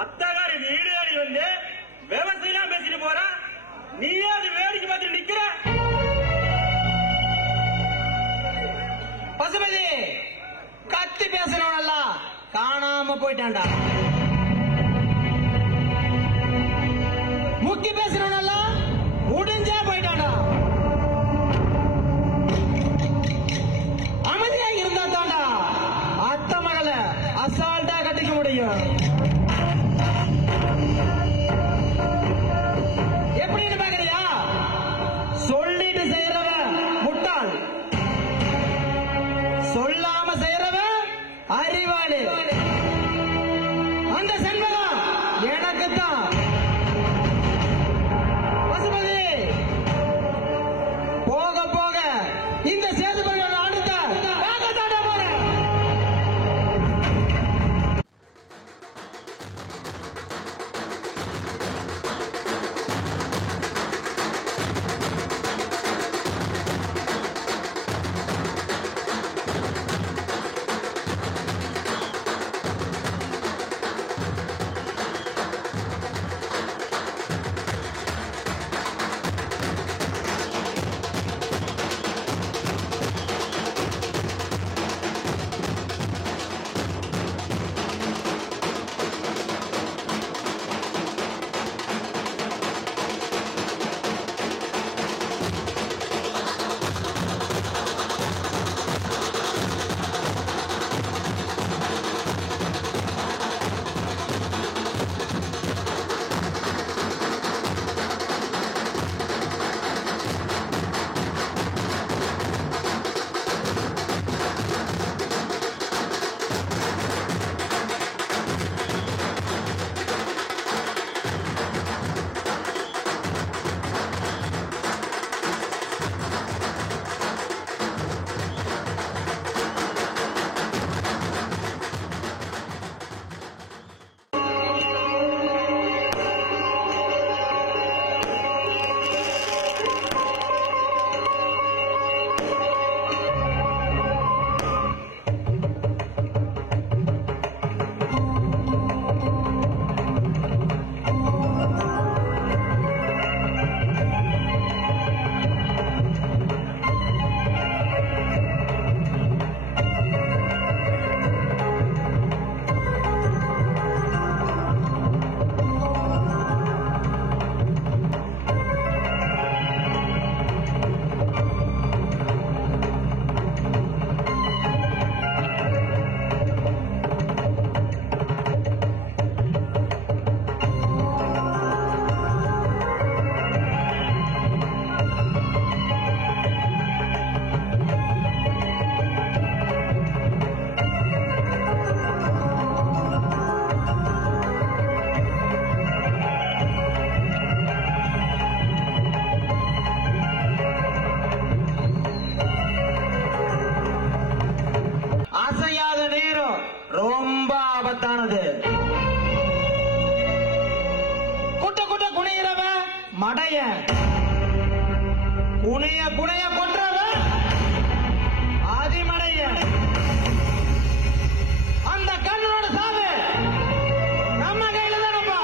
அத்தகாரி வீடு தேடி வந்து விவசாயம் பேசிட்டு போற, நீயே அது வேடிக்கை பார்த்து நிக்கிற. பசுபதி கத்தி பேசணும்ல, காணாம போயிட்டான்டா. முக்கி பேசணும்ல, முடிஞ்சா போயிட்டான்டா. அமைதியா இருந்தா தாண்டா அத்தை மகளை அசால்ட்டா கட்டிக்க முடியும். எப்படின்னு பாக்குறியா? சொல்லிட்டு செய்யறவன் முட்டாள், சொல்லாம செய்யறவன் அறிவாளி. அந்த செண்பகம் எனக்குத்தான். பசுபதி போக போக இந்த சேதுபதியோட அடுத்த பார்க்கத்தாண்டா போறேன். ரொம்ப ஆபத்தானது. குட்ட குட்ட குனிகிறவன் மடைய, குனைய குனைய கொன்றவன் அதிமடைய. அந்த கண்ணனோட சாவு நம்ம கையில தானப்பா.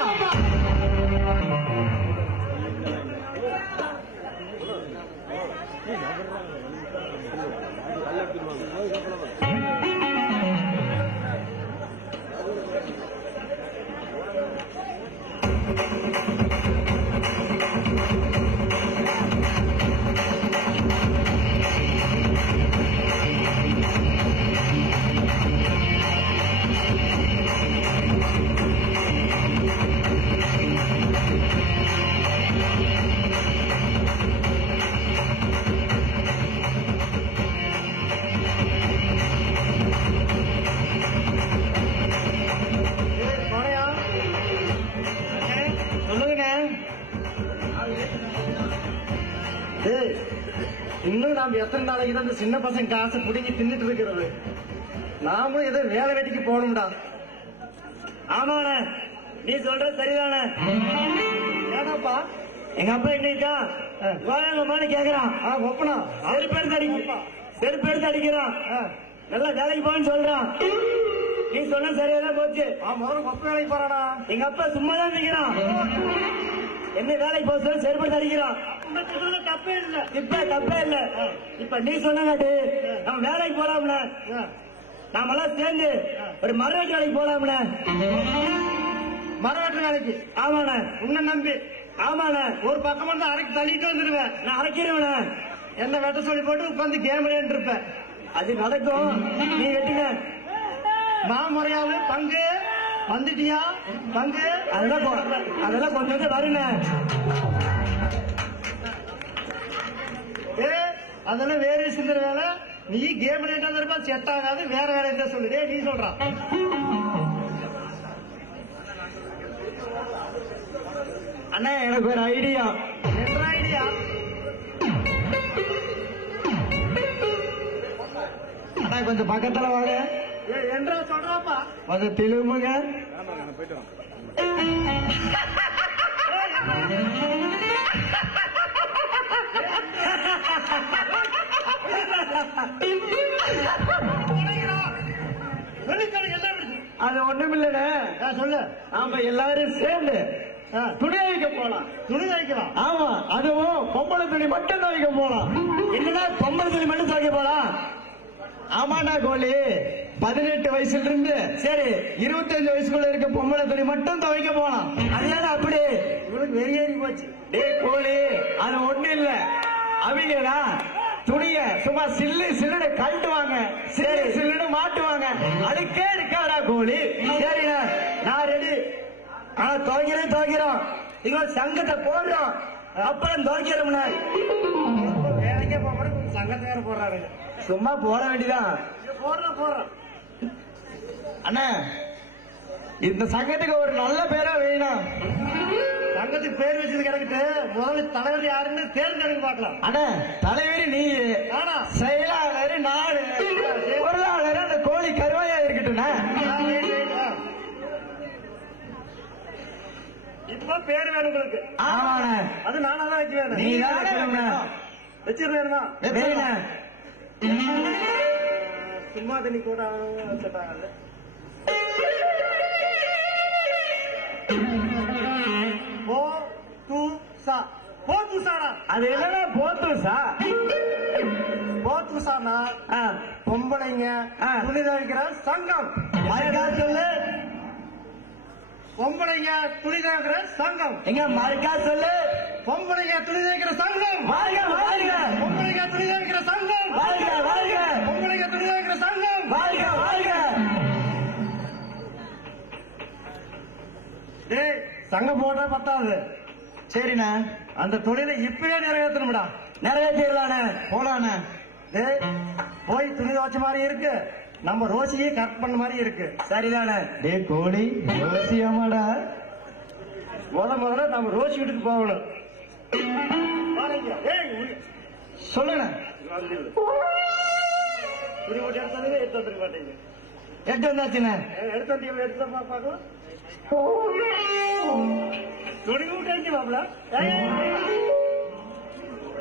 இன்னும் நாம் எத்தனை நாளைக்கு தான் இந்த சின்ன பசங்க காசு புடிங்கி தின்னுட்டு இருக்கிறது? நாமும் ஏதோ வேலை வெட்டிக்கு போகணும்டா. ஆமாண்ணே, நீ சொல்ற சரிதானே. ஏதாப்பா எங்க அப்பா எங்க இருக்கா? கோயங்கம்மான்னு கேக்குறான். ஒப்பனா செருப்பு எடுத்து அடிக்கிறான். நல்லா வேலைக்கு போன்னு சொல்றான். நீ சொன்ன சரியாதான் போச்சு. முதல்ல ஒப்ப வேலைக்கு போறானா? எங்க அப்பா சும்மா தான் நிக்கிறான். என்ன வேலைக்கு போக சொல்லி செருப்பு அடிக்கிறான். தப்பே இல்ல, இப்ப தப்பே இல்ல. இப்ப நீ சொன்னாட்டு நம்ம வேலைக்கு போலாம்ல, நாமெல்லாம் சேர்ந்து ஒரு மரவெட்டு வேலைக்கு போலாம்ல. மரவெட்டு வேலைக்கு? ஆமாண்ண, உன்னை நம்பி. ஆமாண்ண, ஒரு பக்கம் வந்து அரைக்கு தள்ளிட்டு வந்துடுவேன். நான் அரைக்கிறவன என்ன வெட்ட சொல்லி போட்டு உட்காந்து கேம் விளையாண்டு இருப்பேன். அது நடக்கும். நீ வெட்டுங்க. மாமுறையாவு பங்கு வந்துட்டியா? பங்கு அதெல்லாம் கொஞ்சம் வருங்க. அதெல்லாம் வேற சிந்தர வேலை. நீ கேம் விளையாண்டா செட் ஆகாது. வேற வேலை என்ன சொல்லுதே நீ சொல்றான். அண்ணா எனக்கு ஒரு ஐடியா. என்ன ஐடியா? அண்ணா கொஞ்சம் பக்கத்துல வாங்க. என்ன சொல்றாப்பா? கொஞ்சம் திரும்புங்க. அது ஒண்ணும் இல்லைண்ணே. சொல்லு. நாம எல்லாரும் சேர்ந்து துணி வைக்க போலாம். துணி வைக்கலாம்? ஆமா, அதுவும் பொம்பளை துணி மட்டும் துவைக்க போலாம். என்னன்னா பொம்பளை துணி மட்டும் துவைக்க போலாம்? ஆமாண்ணா கோழி, 18 வயசுல இருந்து சரி 25 வயசுக்குள்ள இருக்க பொம்பளை துணி மட்டும் துவைக்க போலாம். அதனால அப்படி இவனுக்கு வெறியேறி போச்சு. டே கோழி, அது ஒண்ணு இல்ல. அவங்களா துணிய சும்மா சில்லு சில்லுன்னு கழட்டுவாங்க, சரி சில்லுன்னு மாட்டுவாங்க. அதுக்கே இருக்காடா கோழி. சரிண்ணா, நான் ரெடி. ஆனா துவைக்கிறோம். இங்க சங்கத்தை போடுறோம், அப்புறம் துவைக்கிறோம்னா. வேலைக்கே போக சங்கத்தை வேற போடுறாருங்க. சும்மா போட வேண்டியதான். போடுறோம். அண்ணா, இந்த சங்கத்துக்கு ஒரு நல்ல பேரா வேணும். சங்கத்துக்கு பேர் வச்சது கிடக்கிட்டு முதல்ல தலைவர் யாருன்னு தேர்ந்தெடுக்க பார்க்கலாம். அண்ணா, தலைவர் நீ, செயலாளர் நாடு, பொருளாளர் அந்த கோழி கருவாயா இருக்கட்டும்ண்ணா. இப்ப பேர் வேணும் உங்களுக்கு? ஆமாண்ணா, அது நானா தான் வைக்க வேணும். நீ வச்சிருந்தா சும்மா தண்ணி கூட வச்சுட்டாங்க. அது என்னன்னா போத்துசா? போத்துசானா பொம்பளைங்க துணி துவைக்கிற சங்கம். சொல்லு. பொம்பளைங்க துணி துவைக்கிற சங்கம். எங்க மறுக்கா சொல்லு. பொம்பளைங்க துணி துவைக்கிற சங்கம். பொம்பளைங்க துணி துவைக்கிற சங்கம். பொம்பளைங்க துணி துவைக்கிற சங்கம். சங்கம் போட்டா பத்தாது. சரிண்ணா, அந்த தொழிலை இப்பவே நிறைவேற்றணும்டா. நிறைவேற்றிடலானே, போலானே. போய் துணி துவைச்ச மாதிரி இருக்கு, நம்ம ரோசியே கரெக்ட் பண்ண மாதிரி இருக்கு. சரிதானே? டே கோழி, ரோசியாமாடா. முதல்ல நம்ம ரோசி வீட்டுக்கு போகணும். சொல்லுங்க. துணி போட்டு எடுத்து வந்துருக்க மாட்டேங்க. எடுத்து வந்தாச்சுண்ணே. எடுத்து வந்து எடுத்து பார்க்கலாம். துணி மூட்டை மாப்பிள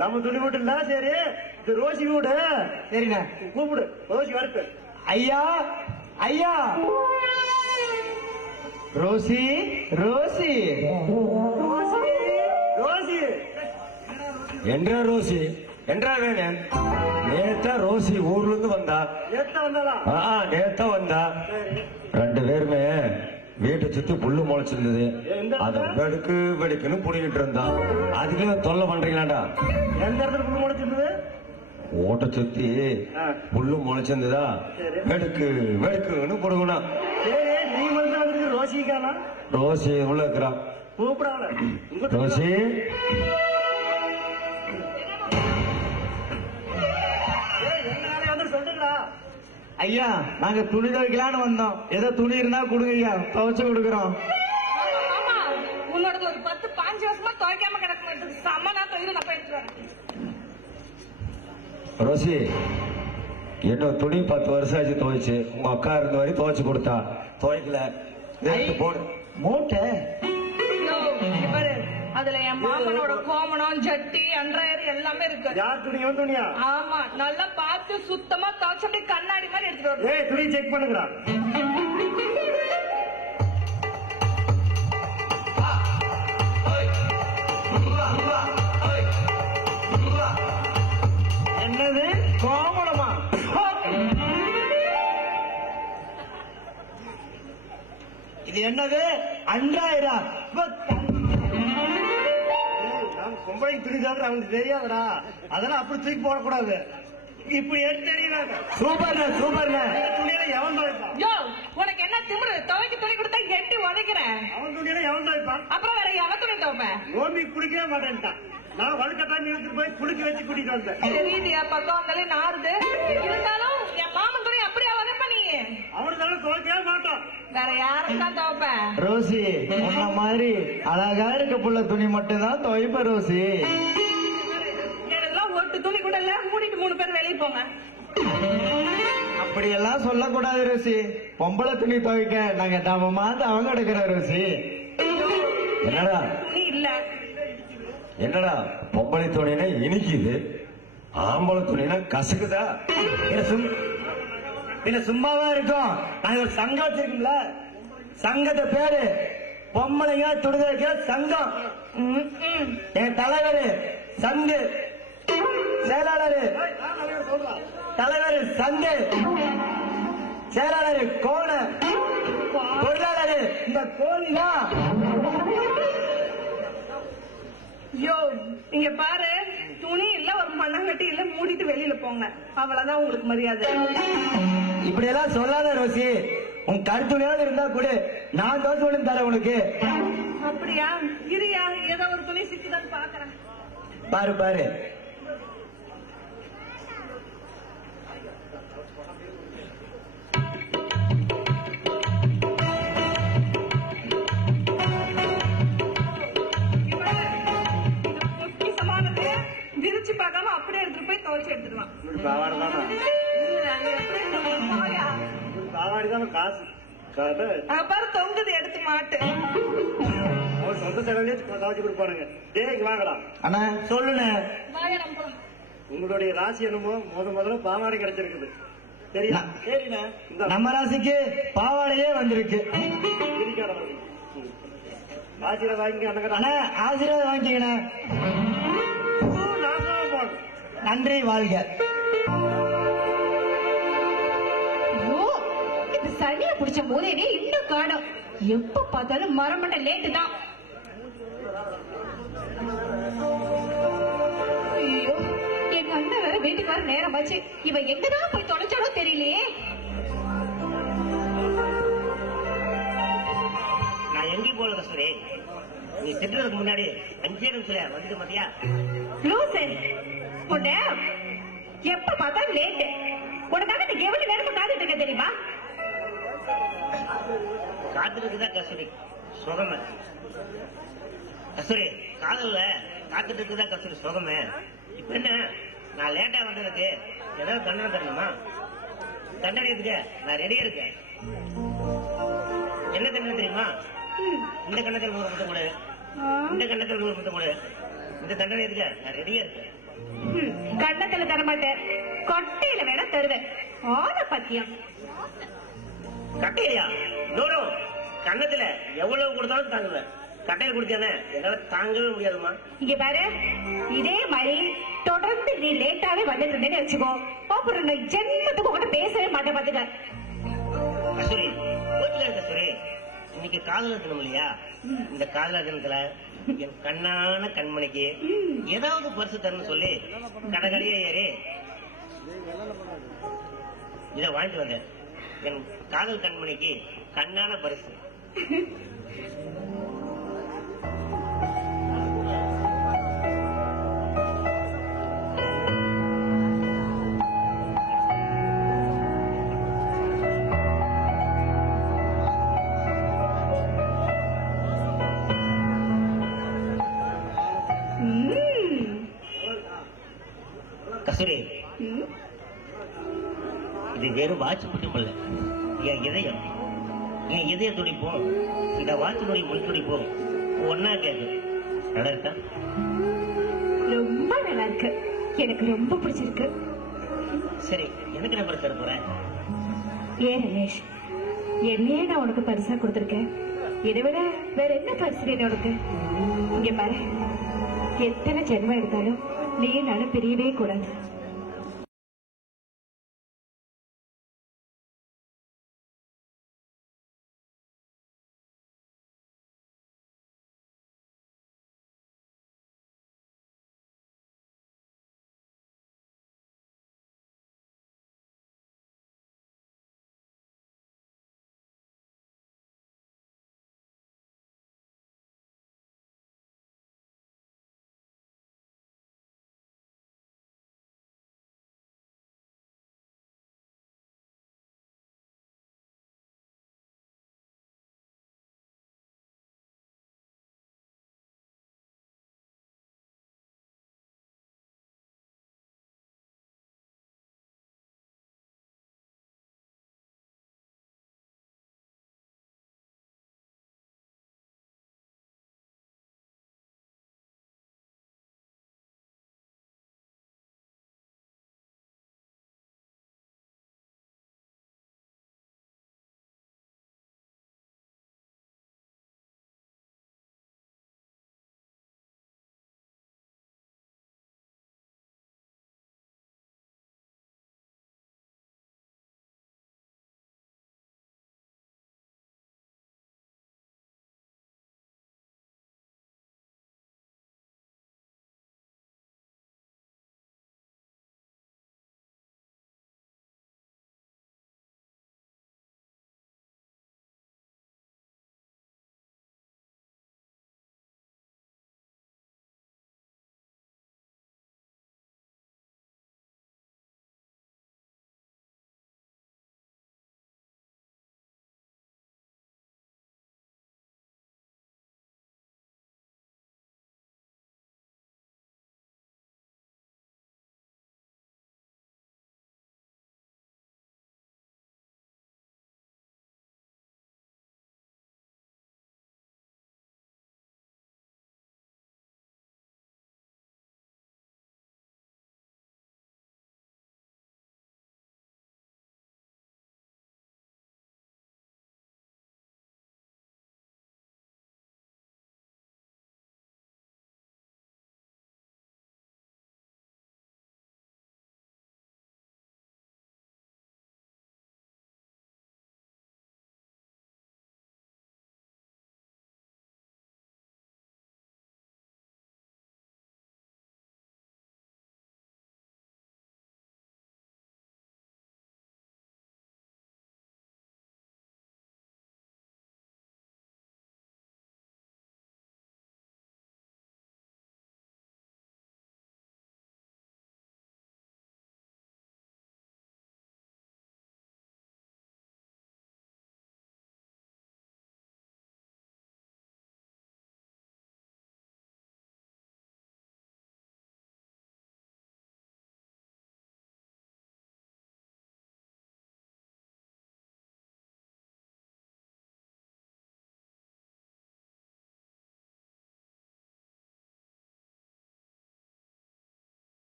நம்ம துணி மூட்டை இல்ல. சரி இது ரோசி வீடு. சரிண்ணே கூப்பிடு. ரோசி வரட்டு. ஐயா ஐயா ரோசி ரோசி ரோசி என்றா ரோசி என்றா வேணேன். நேத்தா ரோசி ஊர்ல இருந்து வந்தா. நேத்தா வந்தாளா? நேத்தா வந்தா. ரெண்டு பேருமே வீட்டை சுத்தி புல்லு முளைச்சிருந்தது. அத வெடுக்கு வெடுக்குன்னு புடிக்கிட்டு இருந்தான். அதுக்குள்ள தொல்லை பண்றீங்களாடா? எந்த இடத்துல புல்லு முளைச்சிருந்தது? ஓட்ட சுத்தி புல்லு முளைச்சிருந்ததா? வெடுக்கு வெடுக்குன்னு புடுங்கணும். சரி நீ மட்டும் வந்து ரோசிக்கானா? ரோசி உள்ள இருக்கிறான். கூப்பிடாத ரோசி ஐயா நாங்க துணி துவைக்கலான்னு வந்தோம். ஏதோ துணி இருந்தா கொடுங்க ஐயா, துவைச்சு கொடுக்குறோம். ஆமா உன்னோடது ஒரு 10-15 வருஷமா துவைக்காம கிடக்க மாட்டேங்குது. சமனா தொழில் நான் போயிட்டு வரேன். ரோசி என்னோட துணி 10 வருஷம் ஆச்சு துவைச்சு. உங்க அக்கா இருந்த வரை துவைச்சு கொடுத்தா. துவைக்கல போடு மூட்டை. அதுல என் மாமனோட கோமணம் ஜட்டி அன்றாயிரம் எல்லாமே இருக்கு. யார் துணி? எவன் துணியா? ஆமா நல்லா பார்த்து சுத்தமா துவைச்சு அப்படியே கண்ணாடி மாதிரி எடுத்துட்டு வரணும். ஏய் துணி செக் பண்ணுங்கடா. என்னது கோமணமா? இது என்னது அன்றாயிரா? பொம்பளை துணி தான் அவனுக்கு தெரியாதடா. அதெல்லாம் அப்படி தூக்கி போடக்கூடாது. இப்ப எடுத்து தெரியுறாங்க. சூப்பர்ண்ண சூப்பர்ண்ண. துணியில எவன் துவைப்பான்? யோ உனக்கு என்ன திமிரு? துவைக்கு துணி கொடுத்தா எட்டி உதைக்கிறேன். அவன் துணியில எவன் துவைப்பான்? அப்புறம் வேற எவன் துணி துவைப்பேன்? நோம்பி குளிக்கவே மாட்டேன்ட்டான். நான் வழுக்கட்டாண்டி எடுத்துட்டு போய் குளிக்க வச்சு கூட்டிட்டு வந்தேன். தெரியுதியா பக்கம் வந்தாலே நாருது. இருந்தாலும் என் மாமன் துணி அப்படியா உதைப்ப நீ? அவனுக்கு துவைக்கவே மாட்டான். வேற யாரும் தான் துவைப்பேன். ரோசி உன்ன மாதிரி அழகா இருக்க புள்ள துணி மட்டும் தான் துவைப்ப ரோசி. எனக்கெல்லாம் ஒரு துணி கூட இல்ல. மூடிட்டு 3 பேர் வெளியே போங்க. அப்படியெல்லாம் சொல்லக்கூடாது ரோசி. பொம்பளை துணி துவைக்க நாங்க தவமா அவங்க எடுக்கிறோம் ரோசி. என்னடா துணி இல்ல. என்னடா பொம்பளை துணினா இனிக்குது, ஆம்பளை துணினா கசக்குதா? பின்ன சும்மாவா இருக்கும். நாங்க ஒரு சங்கம் வச்சிருக்கோம்ல. சங்கத்தை பேரு பொம்பளைங்க துணி துவைக்கிற சங்கம். என் தலைவர் சங்கு, செயலாளர் தலைவர் சங்கு, செயலாளர் கோண, பொருளாளர் இந்த கோழிதான். யோ இங்க பாரு, துணி இல்ல ஒரு மண்ணாங்கட்டி இல்ல, மூடிட்டு வெளியில போங்க. அவ்வளவுதான் உங்களுக்கு மரியாதை. இப்படி எல்லாம் சொல்லாத ரோசி. உன் கருத்துணையாவது இருந்தா கூட நான் தோசை ஒண்ணு தரேன் உனக்கு. அப்படியா? இரியா ஏதோ ஒரு துணி சிக்குதான்னு பாக்குறேன். பாரு பாரு. விரிச்சு பார்க்காம அப்படியே எடுத்துட்டு போய் துவைச்சு எடுத்துடுவான். பாரு தொங்குது, எடுத்து மாட்டு. சொந்த செலவுலயே துவைச்சு கொடுப்பானுங்க. டேய்க்கு வாங்கலாம். அண்ணா சொல்லுண்ணே. உங்களுடைய ராசி என்னமோ முதல்ல பாவாடை கிடைச்சிருக்குது. சரியா? சரிண்ணா. நம்ம ராசிக்கு பாவாடையே வந்திருக்கு. ஆசீர்வாதம் வாங்கி அண்ணா ஆசீர்வாதம் வாங்கிக்கண்ணே. நன்றி வாழ்க. சனிய பிடிச்ச போதே இன்னும் காணும். எப்ப பார்த்தாலும் மரமண்ட லேட்டு தான். ஐயோ எங்க அண்ணன் வேற வீட்டுக்கு வர நேரம் ஆச்சு. இவன் எங்கதான் போய் தொலைச்சாலோ தெரியலையே. நான் எங்கேயும் போல கஸ்தூரி. நீ திட்டுறதுக்கு முன்னாடி 5 நிமிஷத்துல வந்துட்டு மாட்டியா? பொண்ணு எப்ப பார்த்தா லேட்டு. உனக்காக நீ எவ்வளவு நேரம் காத்துட்டு இருக்க தெரியுமா? காத்துட்டுதான் கஸ்தூரி சுகமே. கஸ்தூரி காதல்ல காத்துட்டு இருக்குதான் கஸ்தூரி சுகமே. இப்ப என்ன நான் லேட்டா வந்ததுக்கு ஏதாவது தண்டனை தரணுமா? தண்டனை எதுக்கு நான் ரெடியா இருக்கேன். என்ன தண்டனை தெரியுமா? இந்த கண்ணத்தில் ஒரு முத்தம் கொடு, இந்த கண்ணத்தில் ஒரு முத்தம் கொடு. இந்த தண்டனை எதுக்கு நான் ரெடியா இருக்கேன். கண்ணத்துல தரமாட்டேன், கொட்டையில வேணா தருவேன். ஆன பத்தியம் கட்டையா? நோனோ, கண்ணத்துல எவ்வளவு கொடுத்தாலும் தாங்குவேன். கட்டையில குடிச்சானே என்னால தாங்கவே முடியாதுமா. இங்க பாரு, இதே மாதிரி தொடர்ந்து நீ லேட்டாவே வந்துட்டு இருந்தேன்னு வச்சுக்கோ, அப்புறம் நான் ஜென்மத்துக்கு உங்ககிட்ட பேசவே மாட்டேன். பாத்துக்க கஸ்தூரி, வீட்டுல இருக்க கஸ்தூரி, இன்னைக்கு காதலர் தினம் இல்லையா? இந்த காதலர் தினத்துல என் கண்ணான கண்மணிக்கு ஏதாவது பரிசு தரணும்னு சொல்லி கடற்கரையே ஏறி இத வாங்கிட்டு வந்தேன். என் காதல் கண்மணிக்கு கண்ணான பரிசு. கஸ்தூரி, இது வெறும் வாட்ச் மட்டும் இல்ல, என் இதயம், என் இதய துடிப்போம் இந்த வாட்சினுடைய முன் துடிப்போம் ஒன்னா கேட்கு. நல்லா இருக்கா? ரொம்ப நல்லா இருக்கு, எனக்கு ரொம்ப பிடிச்சிருக்கு. சரி, எனக்கு என்ன பரிசு தர போறேன்? ரமேஷ், என்னையே நான் உனக்கு பரிசா கொடுத்திருக்கேன். இதை விட வேற என்ன பரிசு உனக்கு? இங்க பாரு, எத்தனை ஜென்மம் எடுத்தாலும் நீ நானும் பிரியவே கூடாது.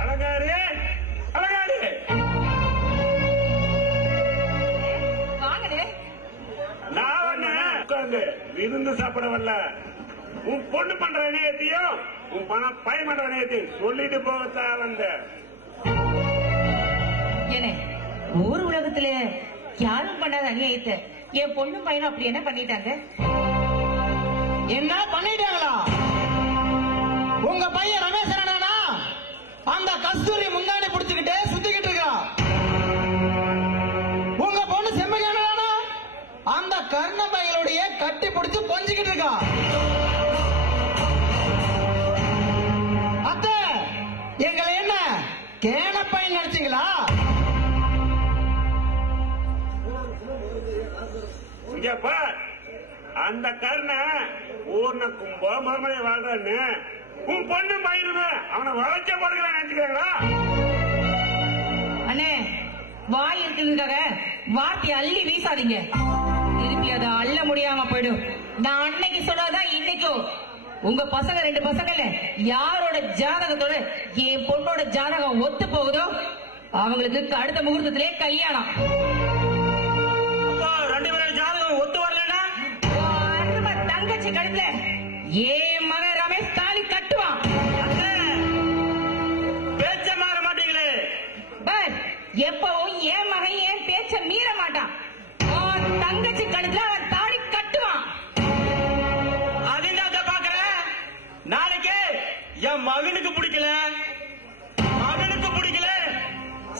அழகாரு அழகாரு வாங்கடே. நான் உட்கார்ந்து விருந்து சாப்பிட வரல. உன் பொண்ணு பண்ற இணையத்தையும் உன் பையன் பண்ற இணையத்தையும் சொல்லிட்டு போகத்தான் வந்த. என்ன ஊர் உலகத்துல யாரும் பண்ணாத அநியாயத்தை என் பொண்ணும் பையனும் அப்படி என்ன பண்ணிட்டாங்க? என்ன பண்ணிட்டாங்களா? உங்க பையன் ரமேஷ் அண்ணனா அந்த கஸ்தூரி முந்தானி புடிச்சுக்கிட்டு சுத்திக்கிட்டு இருக்கா. உங்க பொண்ணு செம்மகானா அந்த கர்ண பையனுடைய கட்டி பிடிச்சு கொஞ்சிக்கிட்டு இருக்கா. அத்தை எங்களை என்ன கேன பையன் நினைச்சீங்களா? அந்த கருணை ஊர்ன கும்போ மறுமலை வாழ்றான்னு உன் பொண்ணு பையனுமே அவனை வளர்ச்ச போடுகிறான்னு நினைச்சுக்கிறாங்களா? அண்ணே வாய் இருக்கிறதுக்காக வார்த்தையை அள்ளி வீசாதீங்க. திருப்பி அதை அள்ள முடியாம போயிடும். நான் அன்னைக்கு சொன்னதான் இன்னைக்கும் உங்க பசங்க 2 பசங்கல்ல யாரோட ஜாதகத்தோட என் பொண்ணோட ஜாதகம் ஒத்து போகுதோ அவங்களுக்கு அடுத்த முகூர்த்தத்திலே கல்யாணம். 2 பேரோட ஜாதகம் ஒத்து வரலன்னா தங்கச்சி கழுத்துல ஏன் மகன் ரமேஷ் தாலி கட்டுவான். பேச்ச மாற மாட்டீங்களே. பஸ் எப்பவும் என் மகன் ஏன் பேச்ச மீற மாட்டான். தங்கச்சி கழுத்துல அவன் தாலி கட்டுவான். அதுதான் பாக்குறேன். நாளைக்கு என் மகனுக்கு பிடிக்கல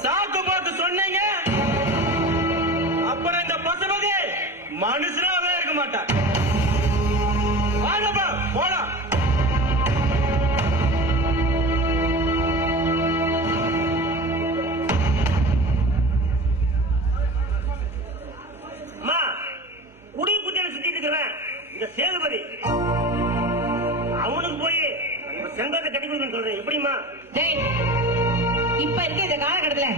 சாக்கு போக்கு சொன்னீங்க அப்புறம் இந்த பசுபதி மனுஷனாவே இருக்க மாட்டான். வாங்கப்பா போலாம். அம்மா குடி குட்டியில சுத்திட்டு இருக்கிறேன் இந்த சேதுபதி அவனுக்கு போய் செங்கத்தை கட்டி கொடுக்கணும்னு சொல்றேன். எப்படிமா? இப்ப இருக்க இந்த காலகட்டத்துல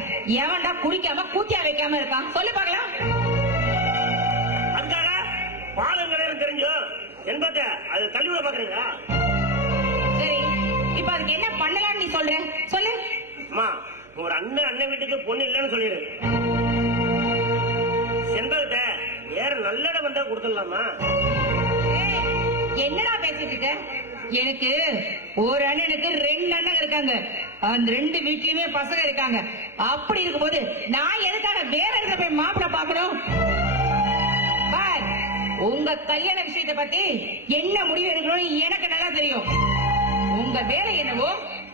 எவன்டா குடிக்காம கூத்தியா வைக்காம இருக்கான் சொல்லு பாக்கலாம். அதுக்காக பாலம் கிடையாது தெரிஞ்சோம் என்பதை அது கல்வியில பாக்குறீங்களா? சரி இப்ப அதுக்கு என்ன பண்ணலாம்னு நீ சொல்ற சொல்லு. அம்மா ஒரு அண்ணன் வீட்டுக்கு பொண்ணு இல்லைன்னு சொல்லிடு. செண்பகத்தை வேற நல்ல இடம் வந்தா கொடுத்துடலாமா? என்னடா பேசிட்டு இருக்க? எனக்கு ஒரு அண்ணனுக்கு 2 அண்ணன் இருக்காங்க. அந்த 2 வீட்லயுமே பசங்க இருக்காங்க. அப்படி இருக்கும்போது நான் எதுக்காக வேற இடத்துல போய் மாப்பிள்ள பாக்கணும்? உங்க கல்யாண விஷயத்தை பத்தி என்ன முடிவு எடுக்கணும்னு எனக்கு நல்லா தெரியும். உங்க வேலை என்னவோ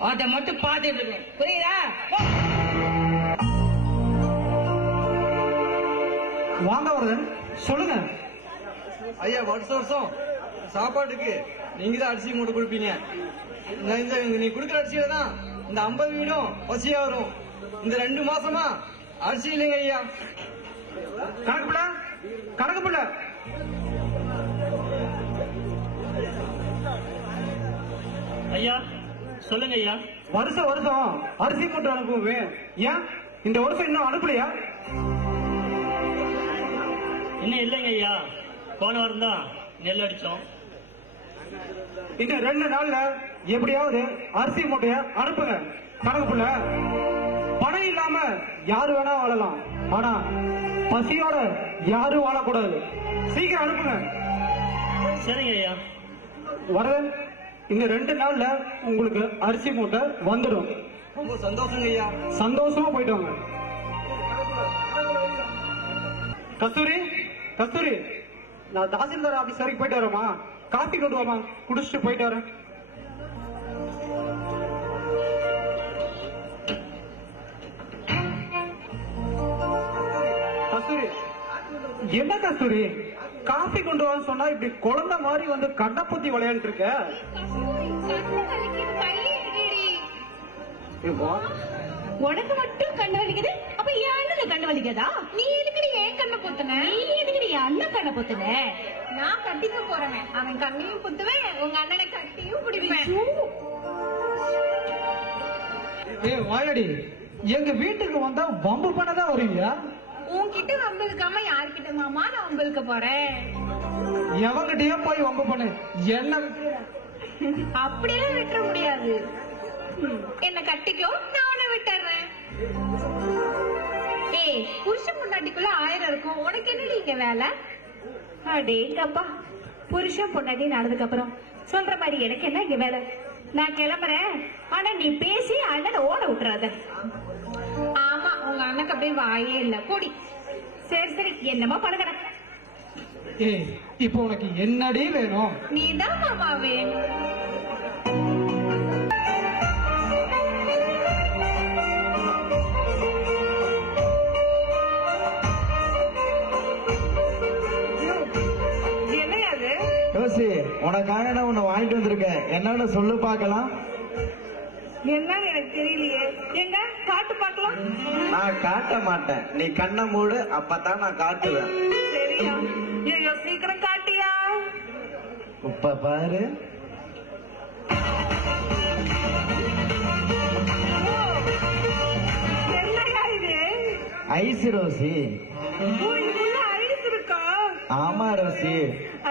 அதை மட்டும் பார்த்துட்டு இருக்கணும். புரியுதா? வாங்க வரதன் சொல்லுங்க. ஐயா வருஷம் சாப்பாட்டுக்கு நீங்க தான் அரிசி மூட்டை கொடுப்பீங்க. நீ கொடுக்குற அரிசியில தான் இந்த 50 வீடும் பசியா வரும். இந்த 2 மாசமா அரிசி இல்லைங்க ஐயா. கணக்கு பிள்ளை ஐயா சொல்லுங்க ஐயா. வருஷம் அரிசி மூட்டை அனுப்புவேன். ஏன் இந்த வருஷம் இன்னும் அனுப்பலையா? இன்னும் இல்லைங்க ஐயா. போன வாரம் தான் நெல் அடிச்சோம். இன்னும் 2 நாள்ல எப்படியாவது அரிசி மூட்டைய அனுப்புங்க. கணக்கு புள்ள பணம் இல்லாம யாரு வேணா வாழலாம். ஆனா பசியோட யாரும் வாழக்கூடாது. சீக்கிரம் அனுப்புங்க. சரிங்க ஐயா. வரதன் இன்னும் 2 நாள்ல உங்களுக்கு அரிசி மூட்டை வந்துடும். ரொம்ப சந்தோஷங்க ஐயா. சந்தோஷமா போயிட்டு வாங்க. கஸ்தூரி நான் தாசில்தார் ஆபீஸ் வரைக்கும் போயிட்டு வரேமா. காப்பி கொண்டு வாமா, குடிச்சிட்டு போயிட்டு வரேன். கஸ்தூரி என்ன கஸ்தூரி காஃபி கொண்டு வான்னு சொன்னா இப்படி குழந்தை மாதிரி வந்து கண்ணை பத்தி விளையாண்டு இருக்க. உனக்கு மட்டும் கண்ணு வலிக்குது, அப்ப என் அண்ணனுக்கு கண்ணு வலிக்கதா? நீ எதுக்கடி என் கண்ணை பொத்துன? நீ எதுக்கடி என் அண்ணன் கண்ணை பொத்துன? நான் கட்டிக்க போறேன். அவன் கண்ணையும் குத்துவேன், உங்க அண்ணனை கட்டியும் பிடிப்பேன். வாயடி எங்க வீட்டுக்கு வந்தா வம்பு பண்ணதான் வருவீங்க. உன்கிட்ட வம்பு இருக்காம யாருக்கிட்ட மாமா நான் வம்பு இருக்க போறேன்? எவங்கிட்டயே போய் வம்பு பண்ணு. என்ன அப்படியெல்லாம் விட்டுற முடியாது. என்ன கட்டிக்கோ, நான் உன்னை விட்டுறேன். ஏய், புருஷன் பொண்டாட்டிக்குள்ள 1000 இருக்கும், உனக்கு என்னடி இங்க வேலை? அடேங்கப்பா, புருஷன் பொண்டாட்டி நடந்ததுக்கு அப்புறம் சொல்ற மாதிரி எனக்கு என்ன இங்க வேலை? நான் கிளம்புறேன். ஆனா நீ பேசி அண்ணனை ஓட விட்டுறாத. ஆமா, உங்க அண்ணனுக்கு அப்படியே வாயே இல்ல, போடி. சரி சரி, என்னமா பழகட. ஏய், இப்போ உனக்கு என்னடி வேணும்? நீதான் மாமா வேணும். என்னையாது ரோசி, உனக்காக நான் உன்னை வாங்கிட்டு வந்திருக்கேன். என்னன்னு சொல்லு பாக்கலாம். என்னன்னு எனக்கு தெரியலையே. எங்க காட்டு பாக்கலாம். நான் காட்ட மாட்டேன், நீ கண்ணை மூடு, அப்பதான் நான் காட்டுவேன். சரியா? ஐயோ, சீக்கிரம் காட்டியா. இப்ப பாரு. என்னையா இது? Ice Rousey. இதுக்குள்ள ஐஸ் இருக்கா? ஆமா ரோசி.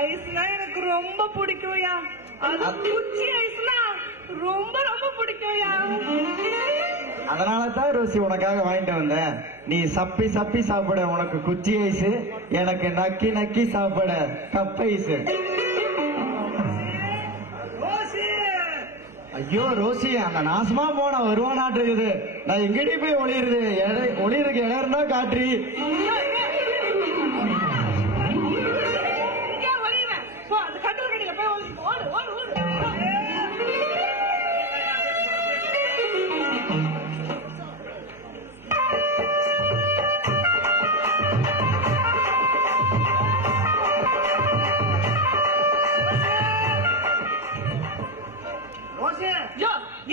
ஐஸ்னா எனக்கு ரொம்ப பிடிக்கும்யா. அது குச்சி ஐஸ்னா ரொம்ப ரொம்ப பிடிக்கும்யா. அதனாலதான் ரோசி உனக்காக வாங்கிட்டு வந்தேன். நீ சப்பி சப்பி சாப்பிட உனக்கு குச்சி ஐஸ், எனக்கு நக்கி நக்கி சாப்பிட கப் ஐஸ். ஐயோ ரோசி, அந்த நாசமா போன வருவானாட்டு இருக்குது. நான் எங்கடி போய் ஒளியுறது? ஒளியறதுக்கு இடம் இருந்தா காட்டுறி.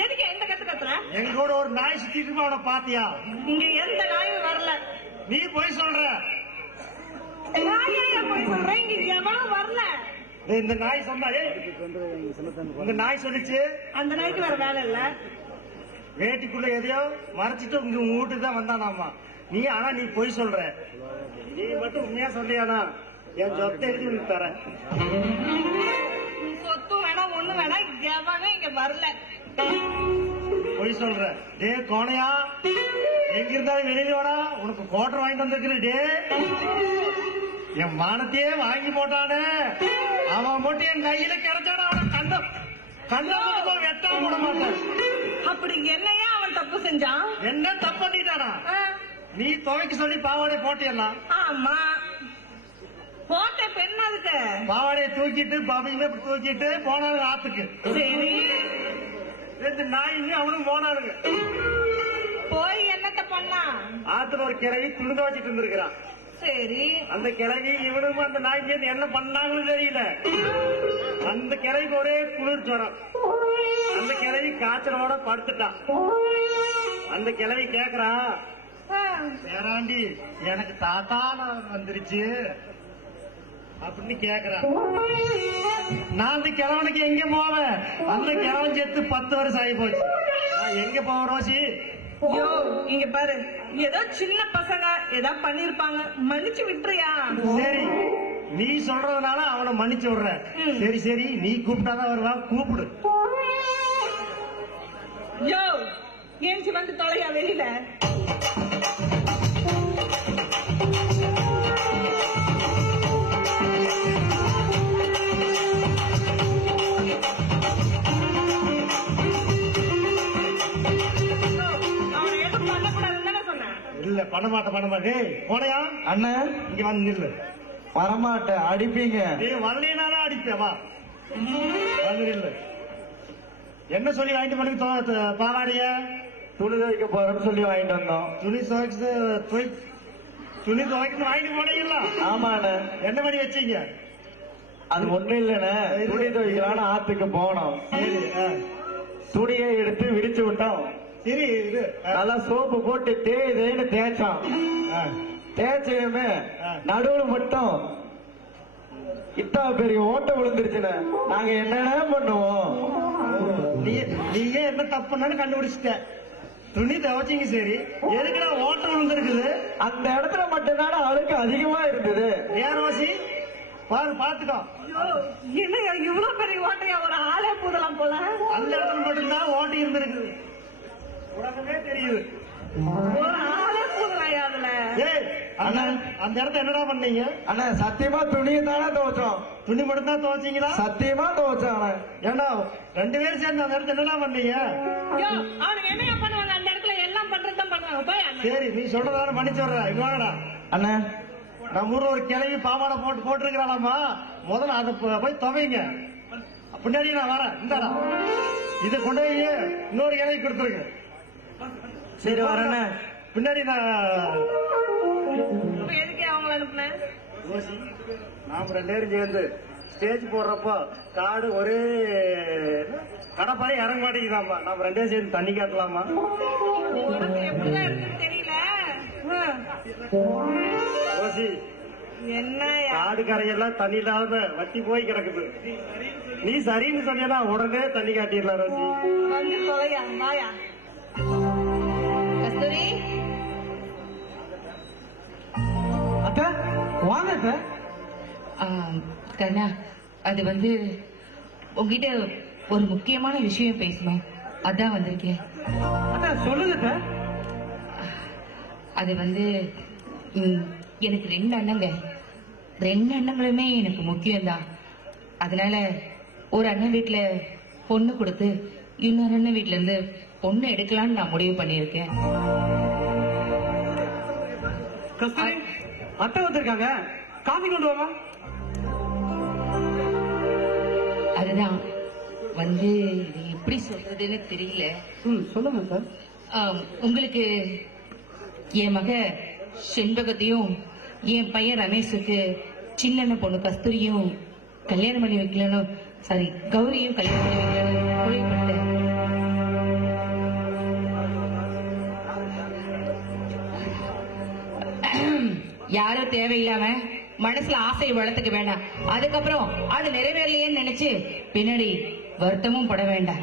எதுக்கு எந்த கத்து கத்துற? எங்கூட ஒரு நாய் சுத்திட்டு இருக்கு, அவனை பாத்தியா? இங்க எந்த நாயும் வரல. நீ போய் சொல்ற. நாயா போய் சொல்றேன், இங்க எவனும் வரல. இந்த நாய் சொன்னா, இந்த நாய் சொல்லிச்சு. அந்த நாய்க்கு வேற வேலை இல்ல. வேட்டிக்குள்ள எதையோ மறைச்சிட்டு உங்க வீட்டுக்கு தான் வந்தானாமா. ஆனா நீ போய் சொல்ற. நீ மட்டும் உண்மையா சொல்லியானா என் சொத்தை எழுதி உனக்கு தரேன். சொத்து வேணாம், ஒண்ணு வேணாம், எவனும் இங்க வரல. போய் சொல்ற. டே கோணையா, எங்க இருந்தாலும் வெளியிலோடா, உனக்கு கோட்டர் வாங்கிட்டு வந்திருக்கிறேன். டே, என் மானத்தையே வாங்கி போட்டானே, அவன் மட்டும் என் கையில கிடைச்சானா அவன் கண்ட வெட்டாம விட மாட்டான். அப்படி என்னையா அவன் தப்பு செஞ்சான்? என்ன தப்பு பண்ணிட்டானா? நீ துவைக்க சொல்லி பாவாடை போட்டியெல்லாம். ஆமா, போட்ட பெண் அதுக்கு பாவாடையை தூக்கிட்டு பாபையுமே தூக்கிட்டு போனாங்க ஆத்துக்கு. சரி, 2 நாயுங்க அவனும் போனானுங்க. போய் என்னத்த பண்ணா? ஆத்துல ஒரு கிழவி துணி துவைச்சிட்டு இருந்திருக்கிறான். சரி, அந்த கிழவி இவனும் அந்த நாய்க்கு என்ன பண்ணாங்கன்னு தெரியல. அந்த கிழவிக்கு ஒரே குளிர் ஜுரம். அந்த கிழவி காய்ச்சலோட படுத்துட்டான். அந்த கிழவி கேக்குறான், பேராண்டி எனக்கு தாத்தா வந்துருச்சு அப்படின்னு கேக்குறான். நான் அந்த கிழவனுக்கு எங்க போவேன்? அந்த கிழவன் செத்து 10 வருஷம் ஆகி போச்சு. நான் எங்க போவேன் ரோசி? யோ, இங்க பாரு, ஏதோ சின்ன பசங்க ஏதாவது பண்ணிருப்பாங்க, மன்னிச்சு விட்டுறியா? சரி, நீ சொல்றதுனால அவனை மன்னிச்சு விடுற. சரி சரி, நீ கூப்பிட்டாதான் வருவா, கூப்பிடு. யோ, ஏஞ்சி வந்து தொலையா வெளியில. இல்ல, பண்ண மாட்டேன். போனையா அண்ணன், இங்க வந்து நில்லு. வரமாட்டேன், அடிப்பீங்க. நீ வரலினாலும் அடிப்பேன். வா வந்து நில்லு. என்ன சொல்லி வாங்கிட்டு பண்ணி பாவாடைய? துணி துவைக்க போறேன்னு சொல்லி வாங்கிட்டு வந்தோம். துணி துவைக்கணும் வாங்கிட்டு போனீங்களா? ஆமாண்ணே. என்ன பண்ணி வச்சீங்க? அது ஒண்ணு இல்லண்ணே, துணி துவைக்கலான்னு ஆத்துக்கு போனோம். சரி, துணியை எடுத்து விரிச்சு விட்டோம். சரி, இது நல்லா சோப்பு போட்டு தேய்தேன்னு தேய்ச்சான். தேய்ச்சயுமே நடுவுல மட்டும் இத்தா பெரிய ஓட்ட விழுந்துருச்சுன்னு நாங்க என்னென்ன பண்ணுவோம்? நீயே என்ன தப்புன்னு கண்டுபிடிச்சிட்ட. துணி துவைச்சிங்க, சரி, எதுக்குடா ஓட்ட விழுந்துருக்குது? அந்த இடத்துல மட்டும்தானே அழுக்கு அதிகமா இருந்தது. ஏன் ரோசி? பாரு பாத்துக்கோ. என்னையா இவ்வளவு பெரிய ஓட்டையா ஒரு ஆளே பூதலாம் போல. அந்த இடத்துல மட்டும்தான் ஓட்டி இருந்திருக்கு. உலகமே தெரியுது. ஒரு ஆளே பூதலையா அதுல. அண்ணா அந்த இடத்த என்னடா பண்ணீங்க? அண்ணா சத்தியமா துணியை தானே துவைச்சோம். துணி மட்டும் தான் துவைச்சீங்களா? சத்தியமா துவைச்சோம். ஏண்டா 2 பேரும் சேர்ந்து அந்த இடத்த என்னடா பண்ணீங்க? அவனுக்கு என்னையா பண்ணுவாங்க? அந்த இடத்துல எல்லாம் பண்றதுதான் பண்ணுவாங்க. போய் சரி நீ சொல்றதான மன்னிச்சு வர்ற. இது வாங்கடா. அண்ணா நம்ம ஊர்ல ஒரு கிளவி பாவாடை போட்டுருக்கிறாளாமா. முதல்ல அதை போய் துவைங்க. பின்னாடி நான் வரேன். இந்தாடா இதை கொண்டு போய் இன்னொரு கிளவி கொடுத்துருங்க. சரி வரேண்ணே. பின்னாடி நான் எதுக்கு அவங்கள அனுப்புனேன்? நாம 2 பேரும் சேர்ந்து ஸ்டேஜ் போடுறப்போ காடு ஒரே கடப்பாறை இறங்க மாட்டேங்குதாமா. நாம 2 பேரும் சேர்ந்து தண்ணி காட்டலாமா? உடம்பு எப்படிதான் இருக்குன்னு தெரியல. என்ன காடு கரையெல்லாம் தண்ணி இல்லாம வத்தி போய் கிடக்குது. நீ சரின்னு சொன்னா உடனே தண்ணி காட்டிடலாம் ரோசி. வந்து தொலையா மாயா. கஸ்தூரி அக்கா வாங்க அக்கா. கண்ணா அது வந்து உங்ககிட்ட ஒரு முக்கியமான விஷயம் பேசணும், அதான் வந்திருக்கேன். அக்கா சொல்லுங்க. அது வந்து எனக்கு 2 அண்ணங்க. 2 அண்ணங்களுமே எனக்கு முக்கியம்தான். அதனால ஒரு அண்ணன் வீட்டுல பொண்ணு கொடுத்து இன்னொரு அண்ணன் வீட்டுல இருந்து பொண்ணு எடுக்கலாம்னு நான் முடிவு பண்ணிருக்கேன். கஸ்தூரி அத்தை வந்திருக்காங்க, காஃபி கொண்டு வாங்க. அதுதான் வந்து இது எப்படி சொல்றதுன்னு தெரியல. சொல்லுங்க சார். உங்களுக்கு என் மக செண்பகத்தையும் என் பையன் ரமேஷுக்கு சின்ன பொண்ணு கஸ்தூரியும் கல்யாணம் பண்ணி வைக்கலன்னு, சாரி கௌரியும் கல்யாணம் பண்ணி வைக்கலன்னு முடிவு பண்ணிட்டேன். யாரும் தேவையில்லாம மனசுல ஆசையை வளர்த்துக்க வேண்டாம். அதுக்கப்புறம் அது நிறைவேறலையேன்னு நினைச்சு பின்னாடி வருத்தமும் பட வேண்டாம்.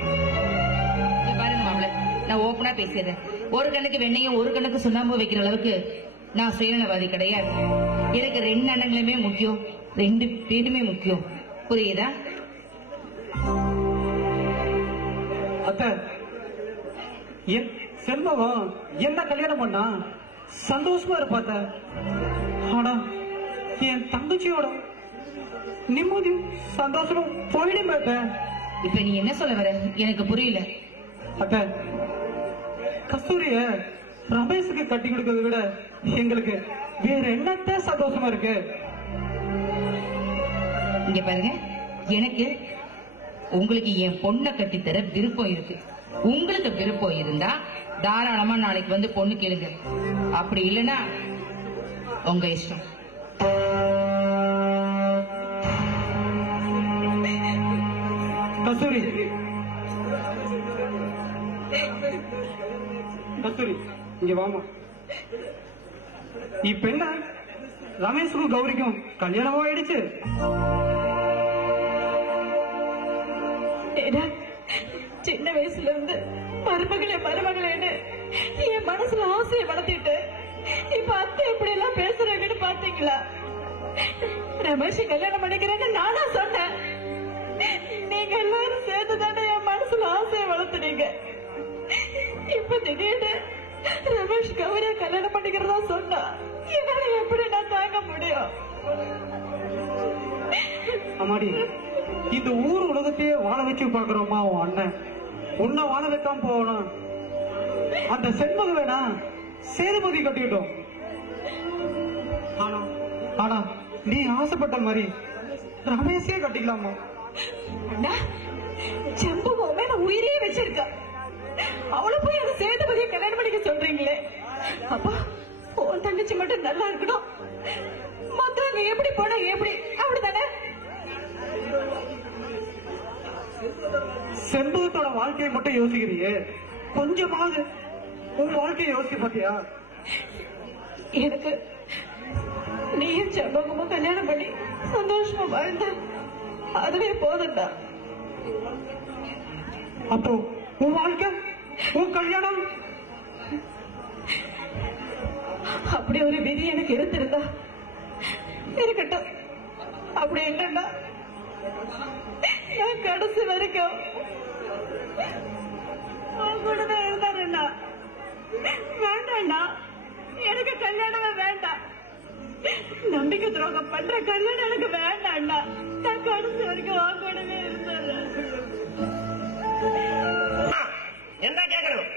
பாருங்க மாப்பிள்ள, நான் ஓப்பனா பேசிடுறேன். ஒரு கண்ணுக்கு வெண்ணையும் ஒரு கண்ணுக்கு சுண்ணாம்பு வைக்கிற அளவுக்கு நான் சுயநலவாதி கிடையாது. எனக்கு 2 அண்ணங்களுமே முக்கியம், 2 பேருமே முக்கியம். புரியுதா? அத்தை செல்வம் என்ன கல்யாணம் பண்ணா சந்தோஷமா இருப்பாத்த. ஆனா என் தங்கச்சியோட நிம்மதி சந்தோஷமும் போயிடும். இப்ப நீ என்ன சொல்ல வர எனக்கு புரியல. அத்த கஸ்தூரிய ரமேஷுக்கு கட்டி கொடுக்கறத விட எங்களுக்கு வேற என்னத்த சந்தோஷமா இருக்கு. இங்க பாருங்க, எனக்கு உங்களுக்கு என் பொண்ணை கட்டித்தர விருப்பம் இருக்கு. உங்களுக்கு விருப்பம் இருந்தா தாராளமா நாளைக்கு வந்து பொண்ணு கேளுங்க. அப்படி இல்லைன்னா உங்க இஷ்டம். கஸ்தூரி கஸ்தூரி இங்க வாமா. இப்ப என்ன ரமேஷுக்கும் கௌரிக்கும் கல்யாணம் ஆயிடுச்சு. சின்ன வயசுல இருந்து மருமகளேன்னு என் மனசுல ஆசையை வளர்த்திட்டு இப்ப அத்தை இப்படி எல்லாம் பேசுறாங்கன்னு பாத்தீங்களா? ரமேஷ் கல்யாணம் பண்ணிக்கிறேன்னு நானா சொன்னேன். நீங்க எல்லாரும் சேர்ந்து தானே என் மனசுல ஆசையை வளர்த்துனீங்க. இப்ப திடீர்னு ரமேஷ் கௌரியா கல்யாணம் பண்ணிக்கிறதா சொன்னா என்னால எப்படி நான் தாங்க முடியும்? அம்மாடி, இந்த ஊர் உலகத்தையே வாழ வச்சு பாக்குறோமா உன் அண்ணன். உன்னை வாழ வைக்காம போகணும். அந்த செண்பக வேணா சேதுபதி கட்டிக்கிட்டோம். ஆனா நீ ஆசைப்பட்ட மாதிரி ரமேஷே கட்டிக்கலாமா? அண்ணா, செம்பகம் மேல உயிரே வச்சிருக்கா. அவளை போய் அந்த சேதுபதியை கல்யாணம் பண்ணிக்க சொல்றீங்களே. அப்பா உன் தங்கச்சி மட்டும் நல்லா இருக்கணும், மத்தவங்க எப்படி போனா எப்படி, அப்படித்தானே? செண்பகத்தோட வாழ்க்கையை மட்டும் யோசிக்கிறியே, கொஞ்சமாவது உன் வாழ்க்கையை யோசிக்க பாத்தியா? எனக்கு நீயும் செம்பகமும் கல்யாணம் பண்ணி சந்தோஷமா வாழ்ந்த அதுவே போதும்டா. அப்போ உன் வாழ்க்கை, உன் கல்யாணம், அப்படி ஒரு விதி எனக்கு இருந்திருந்தா இருக்கட்டும். அப்படி என்னன்னா நான் கடைசி வரைக்கும் அவன் கூடதான் இருந்தாருண்ணா. வேண்டாண்ணா, எனக்கு கல்யாணமே வேண்டாம். நம்பிக்கை துரோகம் பண்ற கல்யாணம் எனக்கு வேண்டாண்ணா. நான் கடைசி வரைக்கும் அவன் கூடவே இருந்தாரு. என்ன கேட்கணும்?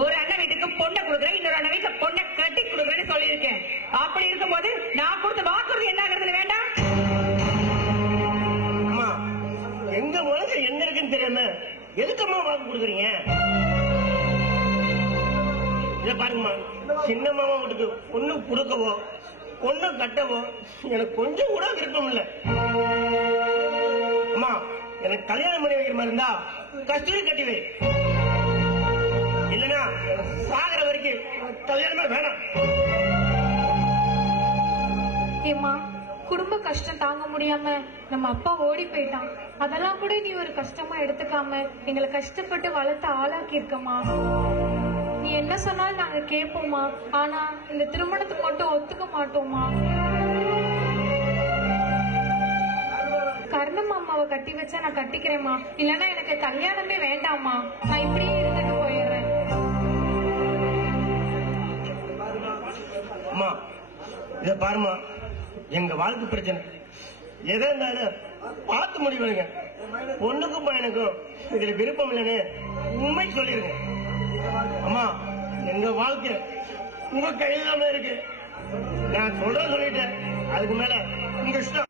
ஒரு அண்ணன் வீட்டுக்கு பொண்ணை கொடுக்குறேன், இன்னொரு அண்ணன் வீட்டுல பொண்ணை கட்டி கொடுக்குறேன்னு சொல்லியிருக்கேன். அப்படி இருக்கும்போது நான் கொடுத்த வாக்குறுதி என்ன ஆகுறது வேண்டாம்? அம்மா, எங்க மனசு என்ன இருக்குன்னு தெரியாம எதுக்கம்மா வாக்கு கொடுக்குறீங்க? இத பாருங்கம்மா, சின்ன மாமா வீட்டுக்கு பொண்ணு கொடுக்கவோ பொண்ணு கட்டவோ எனக்கு கொஞ்சம் கூட விருப்பம் இல்ல. அம்மா, எனக்கு கல்யாணம் பண்ணி வைக்கிற மாதிரி இருந்தா கஸ்தூரி கட்டி வை, இல்லனா சாகர வரைக்கும் கல்யாணமே வேணாம். ஏமா, குடும்ப கஷ்டம் தாங்க முடியாம நம்ம அப்பா ஓடி போயிட்டான். அதெல்லாம் கூட நீ ஒரு கஷ்டமா எடுத்துக்காம எங்களை கஷ்டப்பட்டு வளர்த்து ஆளாக்கி இருக்கமா. நீ என்ன சொன்னாலும் நாங்க கேட்போமா, ஆனா இந்த திருமணத்துக்கு மட்டும் ஒத்துக்க மாட்டோமா. கர்ணம் அம்மாவை கட்டி வச்சா நான் கட்டிக்கிறேம்மா, இல்லன்னா எனக்கு கல்யாணமே வேண்டாமா. நான் இப்படியே இருந்துட்டு போயிடுறேன். அம்மா, இத பாருமா, எங்க வாழ்க்கை பிரச்சனை எதா இருந்தாலும் பார்த்து முடிவுங்க. பொண்ணுக்கும் பையனுக்கும் இதுல விருப்பம் இல்லைன்னு உண்மை சொல்லிருங்க. அம்மா, எங்க வாழ்க்கை உங்க கையில இருக்கு. நான் சொல்றேன் சொல்லிட்டேன், அதுக்கு மேல உங்க இஷ்டம்.